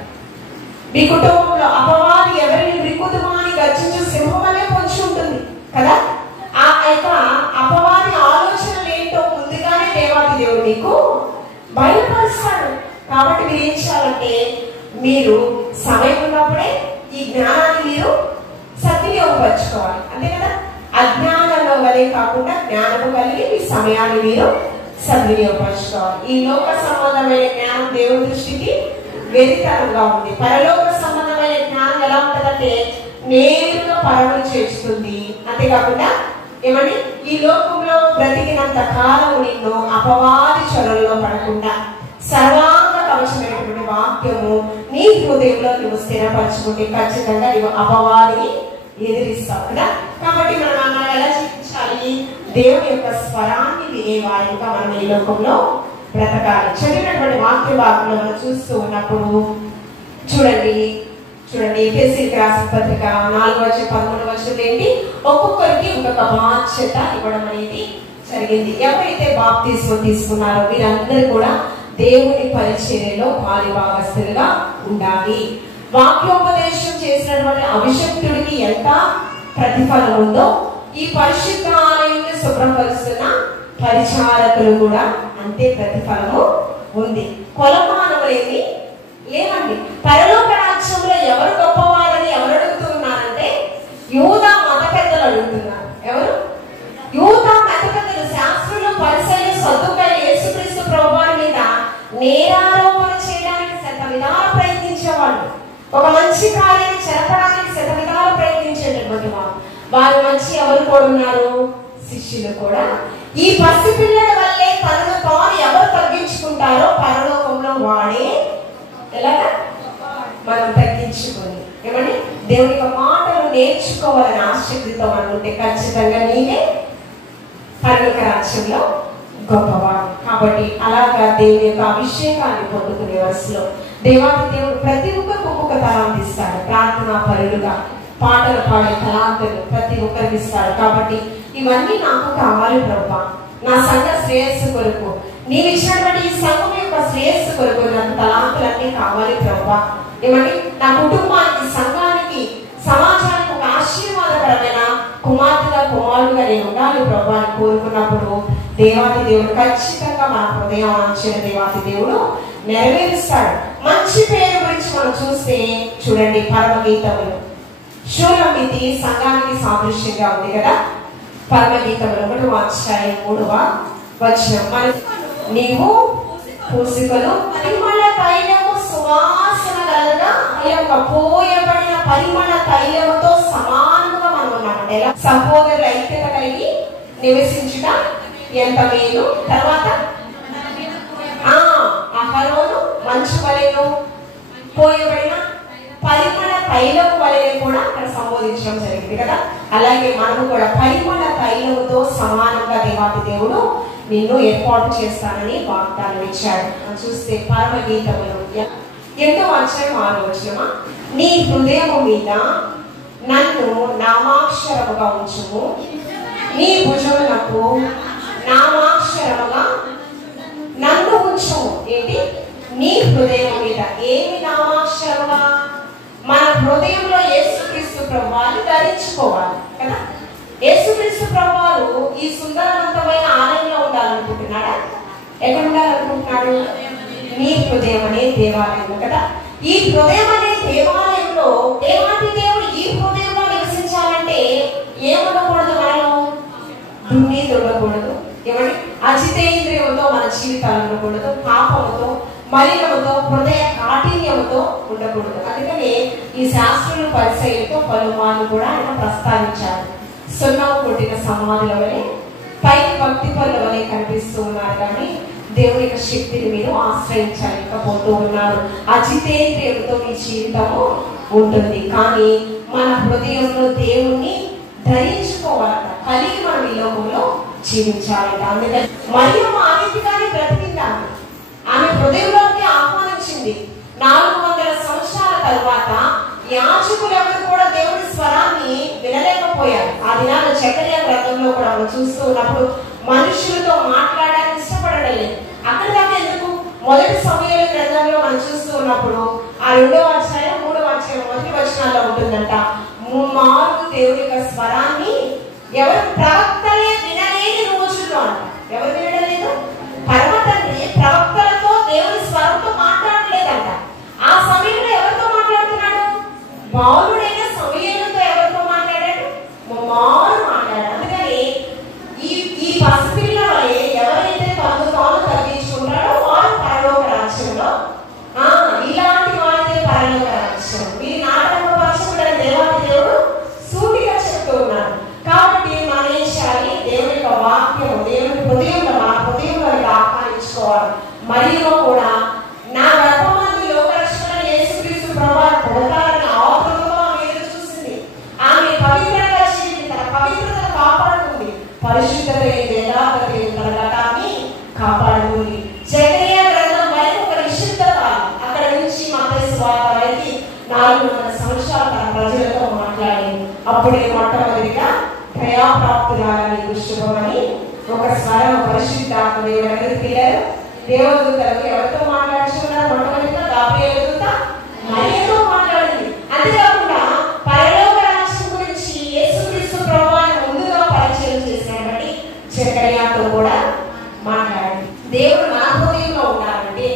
మీ కుటుంబంలో అపవాది ఎవరిని మృక్కుదుమాని గర్జించు సింహం వల్లే పొంచి ఉంటుంది కదా. ఆ యొక్క అపవాది ఆలోచనలు ఏంటో ముందుగానే దేవాది దేవుడు మీకు బయలుపరుస్తాడు. కాబట్టి మీరు ఏం చేయాలంటే మీరు సమయం ఉన్నప్పుడే ఈ జ్ఞానాన్ని మీరు సద్వినియోగపరచుకోవాలి. అంతే కదా. అజ్ఞానంలో వలే కాకుండా జ్ఞానము కలిగి మీ సమయాన్ని మీరు సద్వినియోగపరచుకోవాలి. ఈ లోక సంబంధమైన జ్ఞానం దేవుని దృష్టికి వెరితనంగా ఉంది. పరలోక సంబంధమైన జ్ఞానం ఎలా ఉంటుందంటే నేరుగా పరమను చేస్తుంది. అంతేకాకుండా ఏమని ఈ లోకంలో బ్రతికినంత కాలం నిన్ను అపవాది చొరలో పడకుండా సర్వాంగ కవచమైనటువంటి వాక్యము నీ హృదయంలో నువ్వు స్థిరపరచుకుంటే ఖచ్చితంగా నువ్వు అపవాదిని ఎదిరిస్తావు కదా. కాబట్టి మనం ఎలా జీవించాలి? దేవుని యొక్క స్వరాన్ని వినే వారిగా మనం ఈ లోకంలో బ్రతకాలి. చదివినటువంటి వాక్య భాగంలో మనం చూస్తూ ఉన్నప్పుడు చూడండి ఎఫెసీయులకు రాసిన పత్రిక 4:13 ఏంటి? ఒక్కొక్కరికి ఒక్కొక్క బాధ్యత ఇవ్వడం అనేది జరిగింది. ఎవరైతే బాప్తిస్మం తీసుకున్నారో వీరందరూ కూడా దేవుని పరిచర్యలో పాలిభాగస్తులుగా ఉండాలి. వాక్యోపదేశం చేసినటువంటి అభిషక్తుడికి ఎంత ప్రతిఫలం ఉందో ఈ పరిశుద్ధ ఆలయాన్ని శుభ్రపరుస్తున్న పరిచారకులు కూడా అంతే ప్రతిఫలము ఉంది. కొలమానములేమి లేవండి. పరలోక రాజ్యంలో ఎవరు గొప్పవారని ఎవరు అడుగుతున్నారంటే యూదా మత పెద్దలు అడుగుతున్నారు. ఎవరు? యూదా మత పెద్దలు, శాస్త్రులు, పరిసయ్యులు, సద్దుకాయులు యేసుక్రీస్తు ప్రభువారి మీద వచ్చి ఎవరు కూడా ఉన్నారు? శిష్యులు కూడా. ఈ పసిపిల్లల వల్లే తనను తాను ఎవరు తగ్గించుకుంటారో పరలోకంలో వాడే ఎలాగా మనం తగ్గించుకొని ఏమండి దేవుని యొక్క మాటలు నేర్చుకోవాలని ఆసక్తితో అనుకుంటే ఖచ్చితంగా నీవే పరలోక రాజ్యంలో గొప్పవాడు. కాబట్టి అలాగా దేవుని యొక్క అభిషేకాన్ని పొందుకునే వరుసలో దేవాది దేవుడు ప్రతి ఒక్కరికి ఒక్కొక్క తలాంతి ఇస్తాడు. ప్రార్థనా పరులుగా పాటలు పాడే తలాంతులు ప్రతి ఒక్కరికి ఇస్తాడు. కాబట్టి ఇవన్నీ నాకు కావాలి ప్రభువా, నా సంఘ శ్రేయస్సు కొరకు, నీవు ఇచ్చినటువంటి ఈ సంఘం యొక్క శ్రేయస్సు కొరకు నాకు తలాంతులన్నీ కావాలి ప్రభువా. ఏమండి నా కుటుంబానికి, సంఘానికి, సమాజానికి ఒక ఆశీర్వాదకరమైన కుమార్తెగా కుమారుడుగా నేను ఉండాలి ప్రభువా అని కోరుకున్నప్పుడు దేవాది దేవుడు ఖచ్చితంగా మన హృదయం అంచిన దేవాది దేవుడు నెరవేరుస్తాడు. మంచి పేరు గురించి మనం చూస్తే చూడండి, పరమగీతములు షూలమితి సంఘానికి సాదృశ్యంగా ఉంది కదా. పరమగీతములు 1వ అధ్యాయం 3వ వచనం, నీవు పూసికలు పరిమళ తైలము సువాసన గలగా పోయబడిన పరిమళ తైలముతో సమానముగా మనం ఉన్నామండి. ఎలా సహోదరుల ఐక్యత కలిగి నివసించుట ఎంత మేలు. తర్వాత అహరోను మంచు వలెను పోయబడిన పరిమళ తైలము వలె కూడా అక్కడ సంబోధించడం జరిగింది కదా. అలాగే మనము కూడా పరిమళ తైలముతో సమానంగా దేవాది దేవుడు నిన్ను ఏర్పాటు చేస్తానని వాగ్దానం ఇచ్చాడు. చూస్తే పరమగీతములు 8వ అధ్యాయం 6వ వచనమా, నీ హృదయము మీద నన్ను నామాక్షరముగా ఉంచుము, నీ భుజములకు నామాక్షరముగా నన్ను ఉంచుము. ఏంటి? నీ హృదయం మీద. ఏమి నామాక్షరముగా? మన హృదయంలో యేసుక్రీస్తు ప్రభువాన్ని ధరించుకోవాలి కదా. యేసుక్రీస్తు ప్రభువారు ఈ సుందరవంతమైన ఆలయంలో ఉండాలనుకుంటున్నాడా? ఎక్కడ ఉండాలనుకుంటున్నాడు? నీ హృదయం అనే దేవాలయంలో కదా. ఈ హృదయం అనే దేవాలయంలో దేవాది దేవుడు ఈ హృదయంలో నివసించాలంటే ఏముండకూడదు? మనలో దుర్నీతి ఉండకూడదు. ఏమంటే అజితేంద్రియంతో మన జీవితాలు ఉండకూడదు. పాపముతో, మలినముతో, హృదయ కాఠిన్యముతో ఉండకూడదు. అందుకని ఈ శాస్త్రులు పరిచయంతో పలుమార్లు కూడా ఆయన ప్రస్తావించారు. సున్నము కొట్టిన సమాధుల వలె, పై భక్తి పనుల వలె కనిపిస్తూ ఉన్నారు, కానీ దేవుని యొక్క శక్తిని మీరు ఆశ్రయించలేకపోతూ ఉన్నారు. అజితేంద్రియంతో మీ జీవితము ఉంటుంది, కానీ మన హృదయంలో దేవుణ్ణి ధరించుకోవాలట, కలిగి మనం ఈ లోకంలో జీవించాలట. అందుకని మరియమ్మ ఆ రీతిగానే బ్రతికిందాము. ఆమె హృదయంలోకి ఆహ్వానించింది. 400 సంవత్సరాల తరువాత యాజకులు ఎవరు కూడా దేవుని స్వరాన్ని వినలేకపోయారు. ఆ దినాల జకర్యా గ్రంథంలో కూడా మనం చూస్తూ ఉన్నప్పుడు మనుషులతో మాట్లాడడానికి ఇష్టపడడం లేదు. అక్కడ దాకా ఎందుకు? మొదటి సమూయేలు గ్రంథంలో మనం చూస్తూ ఉన్నప్పుడు ఆ 2వ అధ్యాయం 3వ అధ్యాయం 1 వచనాల్లో ఉంటుందంట, ముమ్మారు దేవుని యొక్క స్వరాన్ని ఎవరు ప్రవక్తలే వినలేని రోజుల్లో అంట. ఎవరు వినలేదు? పరమ తండ్రి ప్రవక్తలతో దేవుని స్వరంతో మాట్లాడలేదంట. ఆ సమయంలో ఎవరితో మాట్లాడుతున్నాడు? బాలుడైన సమూయేలుతో ఎవరితో మాట్లాడాడు? ముమ్మారు మాట్లాడాడు. అందుకని ఈ పసిపిల్ల వలె ఎవరైతే తనను తాను తగ్గించుకుంటాడో వారు పరలోక రాజ్యంలో, ఇలాంటి వారిదే పరలోక రాజ్యం. వీరి నాటకంలో పరచబడిన దేవాది దేవుడు సూటిగా చెప్తూ ఉన్నాడు. కాబట్టి మన దేశాన్ని దేవుని యొక్క వాక్యం దేవుని హృదయంలో, మన హృదయంలో ఆహ్వానించుకోవాలి. మరియు కూడా నా గర్భమందు లోక రక్షణ యేసుక్రీస్తు ప్రభువు పుడతారని ఆతృతతో ఆమె ఎదురు చూసింది. ఆమె పవిత్రంగా జీవించి తన పవిత్రతను కాపాడుకుంది. పరిశుద్ధత యథార్థత తన ఘటాన్ని కాపాడుకుంది. జకర్యా గ్రంథం వరకు ఒక నిశ్చిత కాలం. అక్కడ నుంచి మత్తయి సువార్త వరకు 400 సంవత్సరాలు తన ప్రజలతో మాట్లాడింది. అప్పుడే మొట్టమొదటిగా దయాప్రాప్తురాలని దృష్టిపోమని ఒక స్వరం పరిశుద్ధాత్మ దేవుడు ఎవరికి వెళ్ళారు? దేవదూతలకు ఎవరితో మాట్లాడుతున్నారు? మొట్టమొదటిగా గాబ్రియేలు దూత మరియతో మాట్లాడింది. అంతేకాకుండా పరలోక రాజ్యం గురించి యేసుక్రీస్తు ప్రభువుని ముందుగా పరిచయం చేసినటువంటి జకర్యాతో కూడా మాట్లాడింది. దేవుడు మన హృదయంలో ఉండాలంటే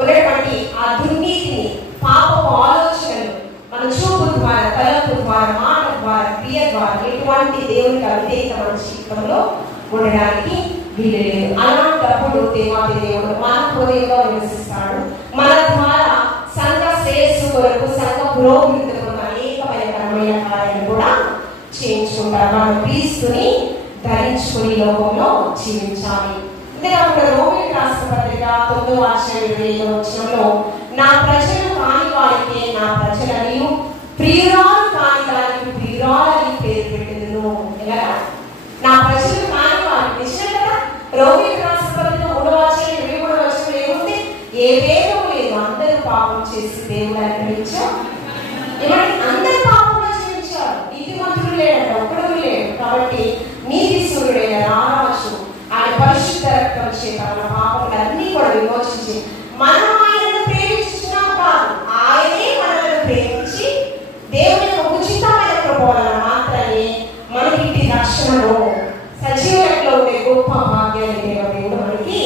ఉన్నటువంటి ఆ దుర్నీతిని, పాపపు ఆలోచనలు మన చూపు ద్వారా, తలపు ద్వారా, మాట ద్వారా, క్రియ ద్వారా ఎటువంటి దేవునికి అవిధేయత మన జీవితంలో ఉండడానికి వీలు లేదు. అలాంటప్పుడు దేవాది దేవుడు మన హృదయంలో నివసిస్తాడు. మన ద్వారా సంఘ శ్రేయస్సు కొరకు, సంఘ పురోభివృద్ధి కొరకు అనేకమైన కార్యాలు కూడా చేయించుకుంటాడు. ఉంటారు. మనం క్రీస్తుని ధరించుకుని లోకంలో జీవించాలి. అంతేకాకుండా రోమీయులకు రాసిన పత్రిక 9:27 నా ప్రజలు కాని వారికి నా ప్రజలని ప్రియురాలు కాని దానికి ప్రియురాలని పేరు పెట్టెదను. ఎలాగా? నా ప్రజలు కాని వారికి. నిజమే కదా? రోమీయులకు రాసిన పత్రిక 3:23 ఏముంది? ఏ భేదం లేదు, అందరూ పాపం చేసి దేవుడు అనుగ్రహించారు. ఏమంటే అందరూ పాపంలో జీవించారు, నీతిమంతుడు లేడంట, ఒక్కడు లేడు. కాబట్టి నీతి సూర్యుడైన రారాజు ఆయన పరిశుద్ధ రక్తం చేత మన పాపములన్నీ కూడా విమోచించి మనం ఆయనను ప్రేమించున్నాం కాదు, ఆయనే మనల్ని ప్రేమించి దేవుని యొక్క ఉచితమైన కృప వలన మాత్రమే మనకి రక్షణలో సజీవులలో ఉండే గొప్ప భాగ్యాన్ని దేవుడు మనకి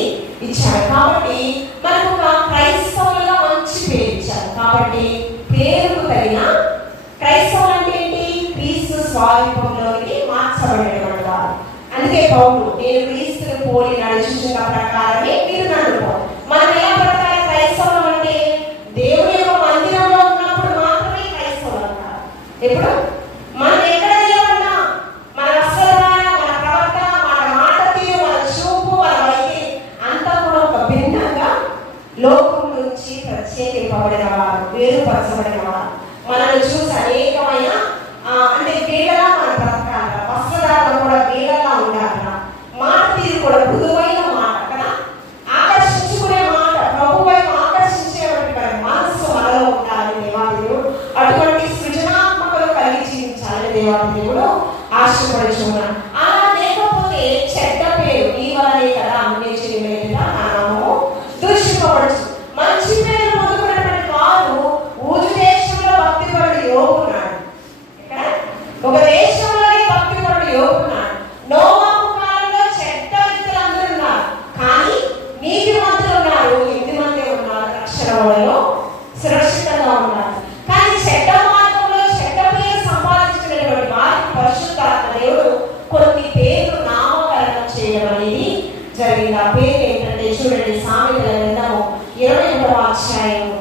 ఇచ్చాడు. కాబట్టి మనకు ఒక క్రైస్తవులుగా మంచి పేరు ఇచ్చారు. కాబట్టి పేరుకు తగిన క్రైస్తవులు అంటే ఏంటి? క్రీస్తు స్వరూపంలోకి మార్చబడినటువంటి వారు. అందుకే పౌలు నేను క్రీస్తుని పోలి నడుచుచున్న ప్రకారమే మీరు నడుపుకోవాలి. మనం ఎలా ప్రకారం క్రైస్తవులు అంటే దేవుని యొక్క మందిరంలో ఉన్నప్పుడు మాత్రమే క్రైస్తవులు అంటారు. ఎప్పుడు మనం ఎక్కడ ఉన్నా మన వస్త్రధారణ, మన ప్రవర్తన, మన మాట తీరు, మన చూపు, మన వైఖరి అంతా కూడా ఒక భిన్నంగా లోకం నుంచి ప్రత్యేకింపబడిన వారు, వేరుపరచబడిన వారు. మనల్ని చూసి అనేకమైన అంటే వేళలా మన బ్రతకాల, వస్త్రధారణ కూడా వేళలా ఉండాల, మాట తీరు కూడా మృదువైన మాట కదా, ఆకర్షించుకునే మాట, ప్రభు వైపు ఆకర్షించేటువంటి మనస్సు మనలో ఉండాలని దేవాదేవుడు, అటువంటి సృజనాత్మకలు కలిగి జీవించాలని దేవాదేవుడు ఆశపడుచున్నాడు. అలా లేకపోతే చెడ్డ పేరు నీ వలనే కదా అన్నించి నామము దూషింపబడుచు. మంచి పేరు పొందుకున్నటువంటి వారు ఊజు దేశంలో భక్తిపరుడు యోగు ఉన్నాడు. ఇక్కడ ఒక దేశంలోనే భక్తిపరుడు యోగు ఉన్నాడు. నోవాహు కాలంలో చెడ్డ వ్యక్తులు అందరూ ఉన్నారు, కానీ నీతిమంతులు ఉన్నారు, 8 మంది ఉన్నారు, రక్షణ వలలో సురక్షితంగా ఉన్నారు. కానీ చెడ్డ మార్గంలో చెడ్డ పేరు సంపాదించుకునేటువంటి వారికి పరిశుద్ధాత్మ దేవుడు కొన్ని పేర్లు నామకరణం చేయడం అనేది జరిగింది. ఆ పేరు ఏంటంటే చూడండి, సామెతల గ్రంథము 21వ అధ్యాయము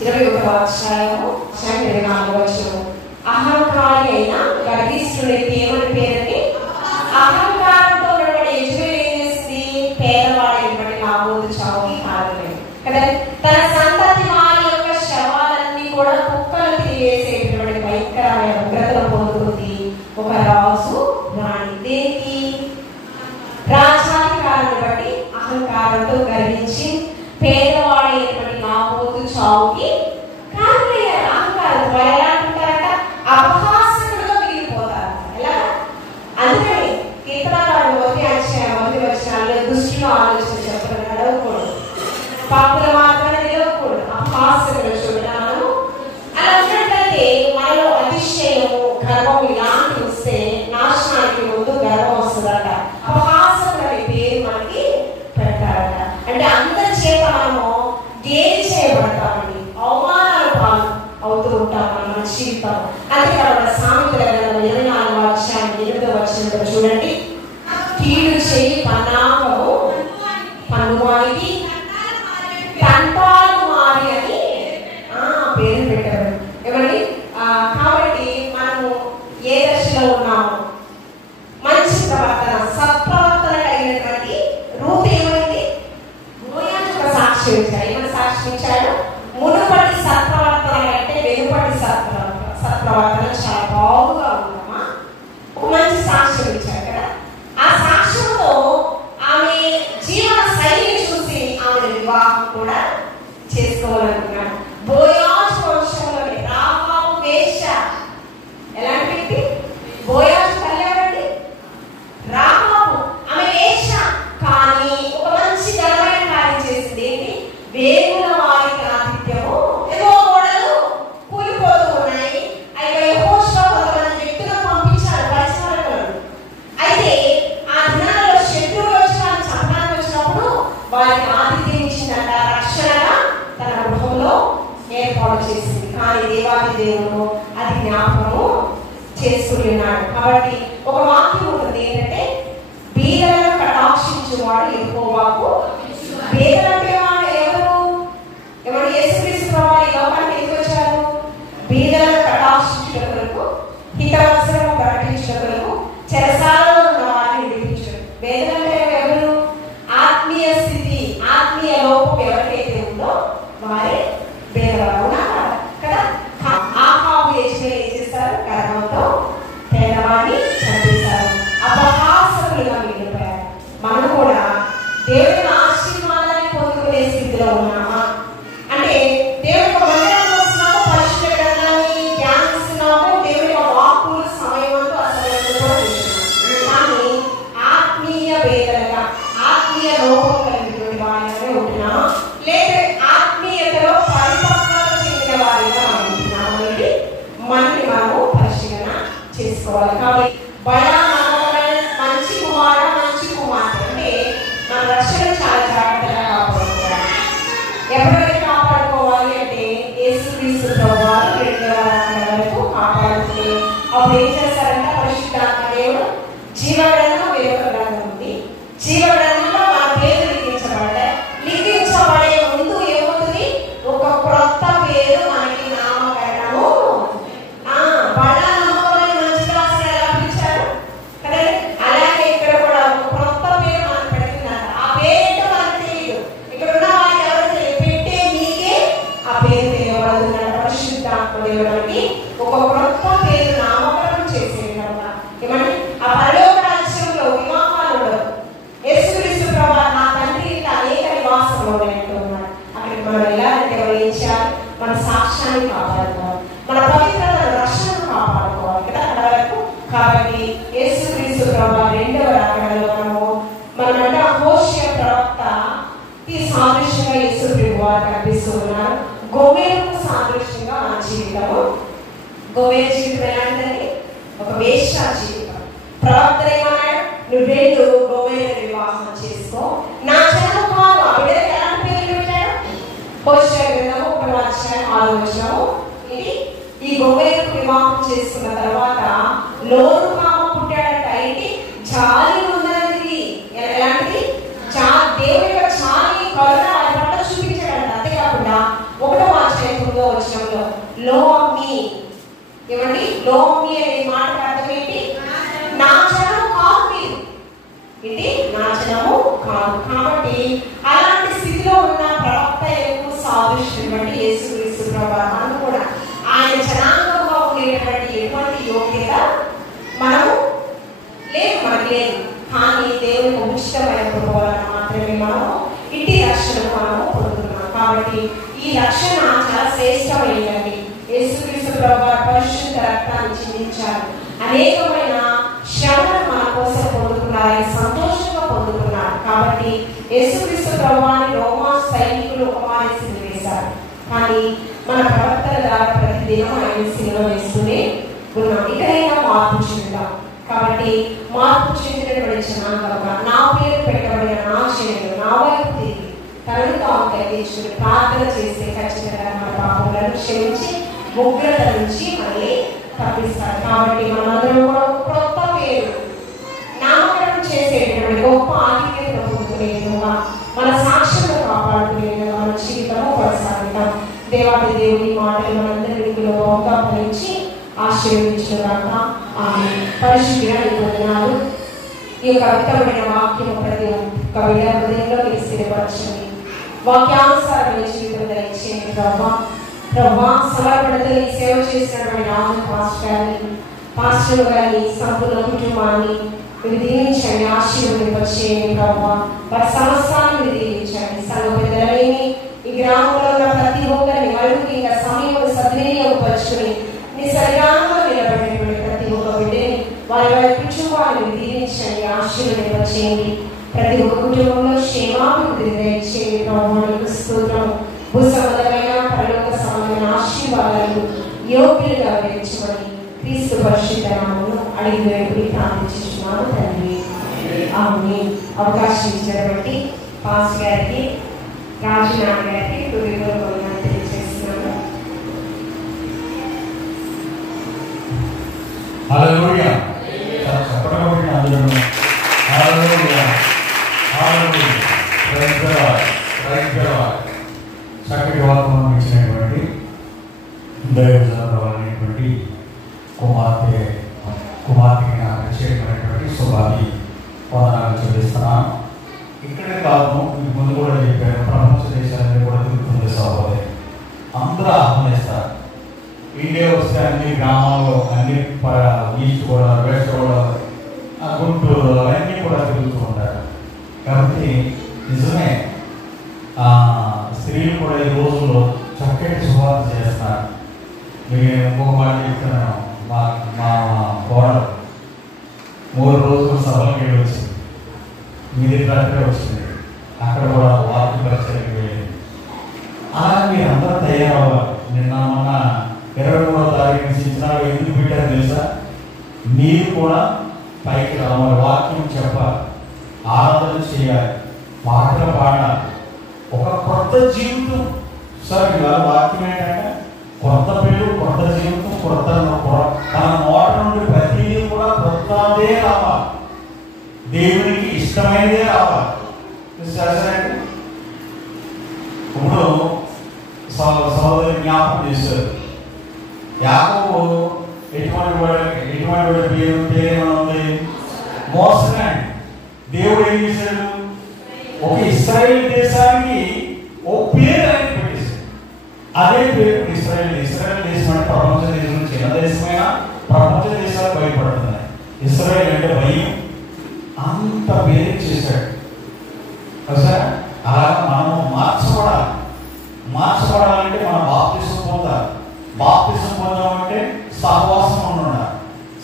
24 అహంకారి అయిన గర్విష్ఠుడికి ఏమని పేరండి? అహంకారంతో ఉన్నటువంటి యజమాని ఏం చేసింది? పేదవాడైనటువంటి నాబోతు చావుకి కారణమైంది కదా. తన సంతతి వారి యొక్క శవాలన్నీ కూడా కుక్కలు తిరిగేసేటువంటి భయంకరమైన ఉగ్రతను పొందుతుంది ఒక రాజు రాణి. దేనికి? రాజాధికారాన్ని బట్టి అహంకారంతో గర్వించి పేదవాడైనటువంటి నాబోతు చావుకి కారణమయ్యారు. అహంకారంతో ఎలా అంటారట? అపహాసకుడుగా మిగిలిపోతారు. ఎలా? అందుకని కీర్తనకారుడు 1:1 దృష్టిలో ఆలోచన చెప్పడం నడవకూడదు, పాపుల మార్గాన్ని నిలవకూడదు, అపహాసకుడు చూడడం. అలా ఉన్నట్లయితే మనలో అతిశయము, గర్వం ఇలాంటి వస్తే నాశనానికి ముందు గర్వం వస్తుందట. అపహాసకుడు అనే పేరు మనకి పెట్టారట. అంటే అందరి చేత మనము గేలి చేయబడతామండి, అవమానాలు పాలు అవుతూ ఉంటాం మన జీవితం. అంతేకాకుండా సామెతల గ్రంథం 24:8 చూడండి, కీడు చేయి పన్నాగము పన్నువానికి తంటాలు మారి అని పేరు పెట్టారు. ఏమండి? కాబట్టి మనము ఏ దశలో ఉన్నాము? మంచి ప్రవర్తన, సత్ప్రవర్తన కలిగినటువంటి రూట్ ఏమైంది? బోయాజు సాక్షి ఇచ్చాడు. ఏమైనా సాక్షి ఇచ్చాడు? మునుపటి సత్ప్రవర్తన కంటే వెనుపటి సత్ప్రవర్తన చాలా బాగుగా ఉన్నామా? ఒక మంచి సాక్ష్యం ఇచ్చాడు కదా. ఆ సాక్ష్యంతో ఆమె జీవన శైలిని చూసి ఆమె వివాహం కూడా చేసుకోవాలనుకున్నాడు. బోయాజు వంశంలోని రాహాబు వేశ్య ఎలాంటి వ్యక్తి? బోయాజు తల్లి రాహాబు, ఆమె వేశ్య, కానీ ఒక మంచి ఘనమైన కార్యం చేసింది. ఏంటి? వేగుల వారికి ఆతిథ్యము. ఏవో గోడలు కూలిపోతూ ఉన్నాయి. అయితే యెహోషువ కొంతమంది వ్యక్తులను పంపించారు పరిచారకులను. అయితే ఆ దినాలలో శత్రువులు వచ్చి చంపడానికి వచ్చినప్పుడు వారికి ఆతిథ్యం ఇచ్చిందంట. రక్షణగా తన గృహంలో ఏర్పాటు చేసింది. కానీ దేవాది దేవుడు అది జ్ఞాపకము చేసుకుని ఉన్నాడు. కాబట్టి ఒక వాక్యం ఉంటుంది ఏంటంటే, బీదలను కటాక్షించువాడు యెహోవాకు. బీదలంటే వాడు ఎవరు? ఎవరు? యేసుక్రీస్తు ప్రభువు ఈ లోకానికి ఎందుకు వచ్చారు? బీదలను కటాక్షించుట కొరకు, హితవసరము ప్రకటించు చేసుకోవాలి. కాబట్టి బడా నమ్మకమైన మంచి కుమార మంచి కుమార్తె అంటే మన రక్షణ చాలా జాగ్రత్తగా కాపాడుకోవాలి. ఎప్పుడైతే కాపాడుకోవాలి అంటే యేసుక్రీస్తు ప్రభువారు 2వ రాకడ వరకు కాపాడుతుంది. అప్పుడు ఏం చేస్తారంటే పరిశుద్ధాత్మ దేవుడు జీవగ్రంథం వేరొక గ్రంథం ఉంది. జీవగ్రంథంలో మన పేరు లిఖించబడ్డాయి. లిఖించబడే ముందు ఏమవుతుంది? ఒక క్రొత్త పేరు మనకి నామకరణము. బడా నమ్మకమైన మంచి దాసులు ఎలా పిలిచారు కదా, అలాగే ఇక్కడ కూడా ఒక క్రొత్త పేరు మనకు పెడుతున్నారు. ఆ పేరేంటో మనకు తెలియదు. ఇక్కడ ఉన్న వాళ్ళకి ఎవరు తెలియదు, పెట్టే నీకే ఆ పేరు తెలియబడుతున్నాడు. పరిశుద్ధాత్మ దేవుడికి ఒక క్రొత్త పేరు నామకరణం చేసేది కదా. ఏమంటే ఆ పరలోక రాజ్యంలో వివాహాలు ఉండవు. యేసుక్రీస్తు ప్రభువు నా తండ్రి ఇంట అనేక నివాసంలో ఉన్నాడు. అక్కడికి మనం వెళ్ళాలంటే ఎవరు ఏం చేయాలి? మన సాక్ష్యాన్ని కాపాడుకోవాలి, మన పవిత్రతను రక్షణను కాపాడుకోవాలి కదా అక్కడ వరకు. కాబట్టి యేసుక్రీస్తు ప్రభువు 2వ రాకడలో మనమంటే హోషేయ ప్రవక్త ఈ సాదృశ్యంగా యేసు ప్రభువు కనిపిస్తూ ఉన్నారు. గోమేరుకు సాదృశ్యంగా మన జీవితము. గోమేరు జీవితం ఎలాంటిదండి? ఒక వేశ్య జీవితం. ప్రవక్త ఏమన్నాడు? నువ్వు 2 గోమేరు వివాహం చేసుకో, నా జనం కాదు. ఆ బిడ్డకి ఎలాంటి పేర్లు పెట్టాడు? హోషేయ గ్రంథము 1వ అధ్యాయం 6వ వచనము. ఇది ఈ గోమేరుకు వివాహం చేసుకున్న తర్వాత లోరు కామ పుట్టాడంట. ఏంటి? జాలి ఉన్నది. ఎలాంటిది? దేవుని యొక్క జాలి కరుణ వారి పట్ల చూపించాడంట. అంతేకాకుండా 1వ అధ్యాయం 9వ వచనంలో లో ఆఫ్ మీ, ఏమండి లో ఆఫ్ మీ అనే మాటకు అర్థం ఏంటి? నా జనము కాదు మీరు. ఇది నా జనము కాదు. కాబట్టి అలాంటి స్థితిలో ఉన్న ప్రవక్త యొక్క సాదృశ్యం బట్టి యేసుక్రీస్తు ప్రభువు మనం కూడా ఆయన జనాంగంగా ఉండేటువంటి ఎటువంటి యోగ్యత మనము లేదు, మనకు లేదు. కానీ దేవునికి ఉచితమైన వలన మాత్రమే మనము ఇంటి రక్షణను మనము పొందుతున్నాం. కాబట్టి ఈ రక్షణ చాలా శ్రేష్టమైనది. యేసుక్రీస్తు ప్రభువు పరిశుద్ధ రక్తాన్ని చిందించారు. అనేకమైన శ్రమను మన కోసం పొందుకున్నారు. ఆయన సంతోషంగా పొందుకున్నారు. కాబట్టి యేసుక్రీస్తు ప్రభువుని రోమా సైనికులు ఉపమాన సిలువ వేశారు. కానీ మన ప్రవర్తన ద్వారా ప్రతిదినం ఆయన సిలువ వేస్తూనే ఉన్నాం. ఇకనైనా మార్పు చెందాం. కాబట్టి మార్పు చెందినటువంటి జనాంగంగా నా పేరు పెట్టబడిన నా జనులు నా వైపు తిరిగి తనను తాము తగ్గించుకుని ప్రార్థన చేస్తే ఖచ్చితంగా మన పాపములను క్షమించి ఉగ్రత నుంచి మళ్ళీ తప్పిస్తారు. కాబట్టి మనందరం కూడా క్రొత్త పేరు నామకరణం చేసేటటువంటి గొప్ప ఆధిక్యత పొందుకునే విధంగా మన సాక్ష్యంలో కాపాడుకునే విధంగా మన జీవితము కొనసాగుతాం. దేవాది దేవుడి మాటలు మనందరి విలువగా ఫలించి ఆశీర్వదించుగాక. ఆమె పరిశుద్ధిగా పొందినారు. ఈ యొక్క అర్థమైన వాక్యం ప్రతి ఒక్క హృదయంలో మీరు స్థిరపరచండి. వాక్యానుసారమైన జీవితం దయచేయండి ప్రభా. ప్రభా సమర్పణతో ఈ సేవ చేసినటువంటి పాస్టర్ గారిని సంపూర్ణ కుటుంబాన్ని మీరు దీవించండి, ఆశీర్వదింపచేయండి ప్రభా. వారి సమస్తాన్ని మీరు దీవించండి. సంఘ పెద్దలని ఈ గ్రామంలో ఉన్న ప్రతి ఒక్కరిని మరుగుకి ఇంకా సమయం సద్వినియోగపరుచుకుని మీ సరిగానంలో నిలబడినటువంటి ప్రతి ఒక్క బిడ్డని వారి వారి కుటుంబాన్ని దీవించండి, ఆశీర్వదింపచేయండి. ప్రతి ఒక్క కుటుంబంలో క్షేమాభివృద్ధి దయచేయండి ప్రభావానికి స్తోత్రం. భూసంబంధమైన పరలోక సంబంధమైన ఆశీర్వాదాలు యోగ్యులుగా వివరించమని క్రీస్తు పరిశుద్ధ నామములో అడిగి వేడుకుని ప్రార్థించుచున్నాను తండ్రి. ఆమేన్. అవకాశం ఇచ్చినటువంటి పాస్టర్ గారికి, రాజునాథ్ గారికి హృదయపూర్వకంగా తెలియజేస్తున్నాను. హల్లెలూయా. చెప్పకపోయినా అందులో hallelujah hallelujah. Praise the Lord, praise the Lord. చక్కటి వాగ్దానం ఇచ్చినటువంటి దైవజనులైనటువంటి కుమార్తెకి నా ప్రత్యేకమైనటువంటి శుభాన్ని వందనాలు చెల్లిస్తున్నాను. ఇక్కడే కాదు, మీకు ముందు కూడా చెప్పాను, ప్రపంచ దేశాలని కూడా తిరుగుతుంది సహోదరి. అందరూ ఆహ్వానిస్తారు. ఇండియా వస్తే అన్ని గ్రామాల్లో, అన్ని ఈస్ట్ గోదావరి, వెస్ట్ గోదావరి, గుంటూరు అవన్నీ కూడా తిరుగుతూ ఉంటారు. కాబట్టి నిజమే స్త్రీలు కూడా ఈ రోజుల్లో చక్కటి శుభార్త చేస్తున్నారు. మీరు ఇంకొక మాట చెప్తున్నాను. మా కోడలు 3 రోజులు సభలకి వెళ్ళి వచ్చింది. మీది రాత్రే వచ్చింది. అక్కడ కూడా వార్త పరిచయకి వెళ్ళింది. అలా మీరు అందరూ తయారవ్వాలి. నిన్న మొన్న 23వ తారీఖు నుంచి ఎందుకు పెట్టారు తెలుసా? మీరు కూడా పైకి రావాలి, వాక్యం చెప్పాలి, ఆరాధన చేయాలి, పాటలు పాడాలి, ఒక కొత్త జీవితం. సార్ ఇవాళ వాక్యం ఏంటంటే కొత్త పేరు, కొత్త జీవితం, కొత్త తన నోట నుండి ప్రతిదీ కూడా కొత్తదే రావాలి, దేవునికి ఇష్టమైనదే రావాలి. ఇప్పుడు సహోదరి జ్ఞాపకం చేశారు, యాకోబు ఎటువంటి పేరు ఉంది? మోసగాడు. దేవుడు ఏం చేశాడు? ఒక ఇశ్రాయేల్ దేశానికి ఓ పేరు ఆయన పెట్టేశాడు. అదే పేరు ఇశ్రాయేల్ దేశం అంటే ప్రపంచ దేశం, చిన్న దేశమైనా ప్రపంచ దేశాలు భయపడుతున్నాయి. ఇశ్రాయేల్ అంటే భయం, అంత పేరు చేశాడు. అలాగే మనము మార్చబడాలంటే మనం బాప్తిసం పొందాలి. బాప్తిసం పొందామంటే సహవాసం ఉండాలి.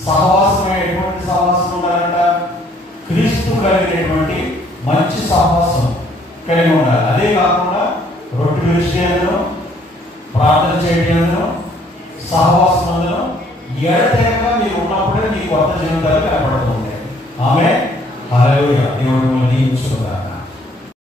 సహవాసం ఎటువంటి సహవాసం ఉండాలంట? క్రీస్తు కలిగినటువంటి మంచి సహవాసం కలిగి ఉండాలి. అదే కాకుండా రొట్టె విషయంలో, ప్రార్థన చేయడంలో, సహవాసం అందులో ఎడతెగక మీరు ఉన్నప్పుడే మీ కొత్త జీవితాలు కనబడుతూ ఉంటాయి. ఆమె హల్లెలూయా. దేవుడు దీవించుగాక.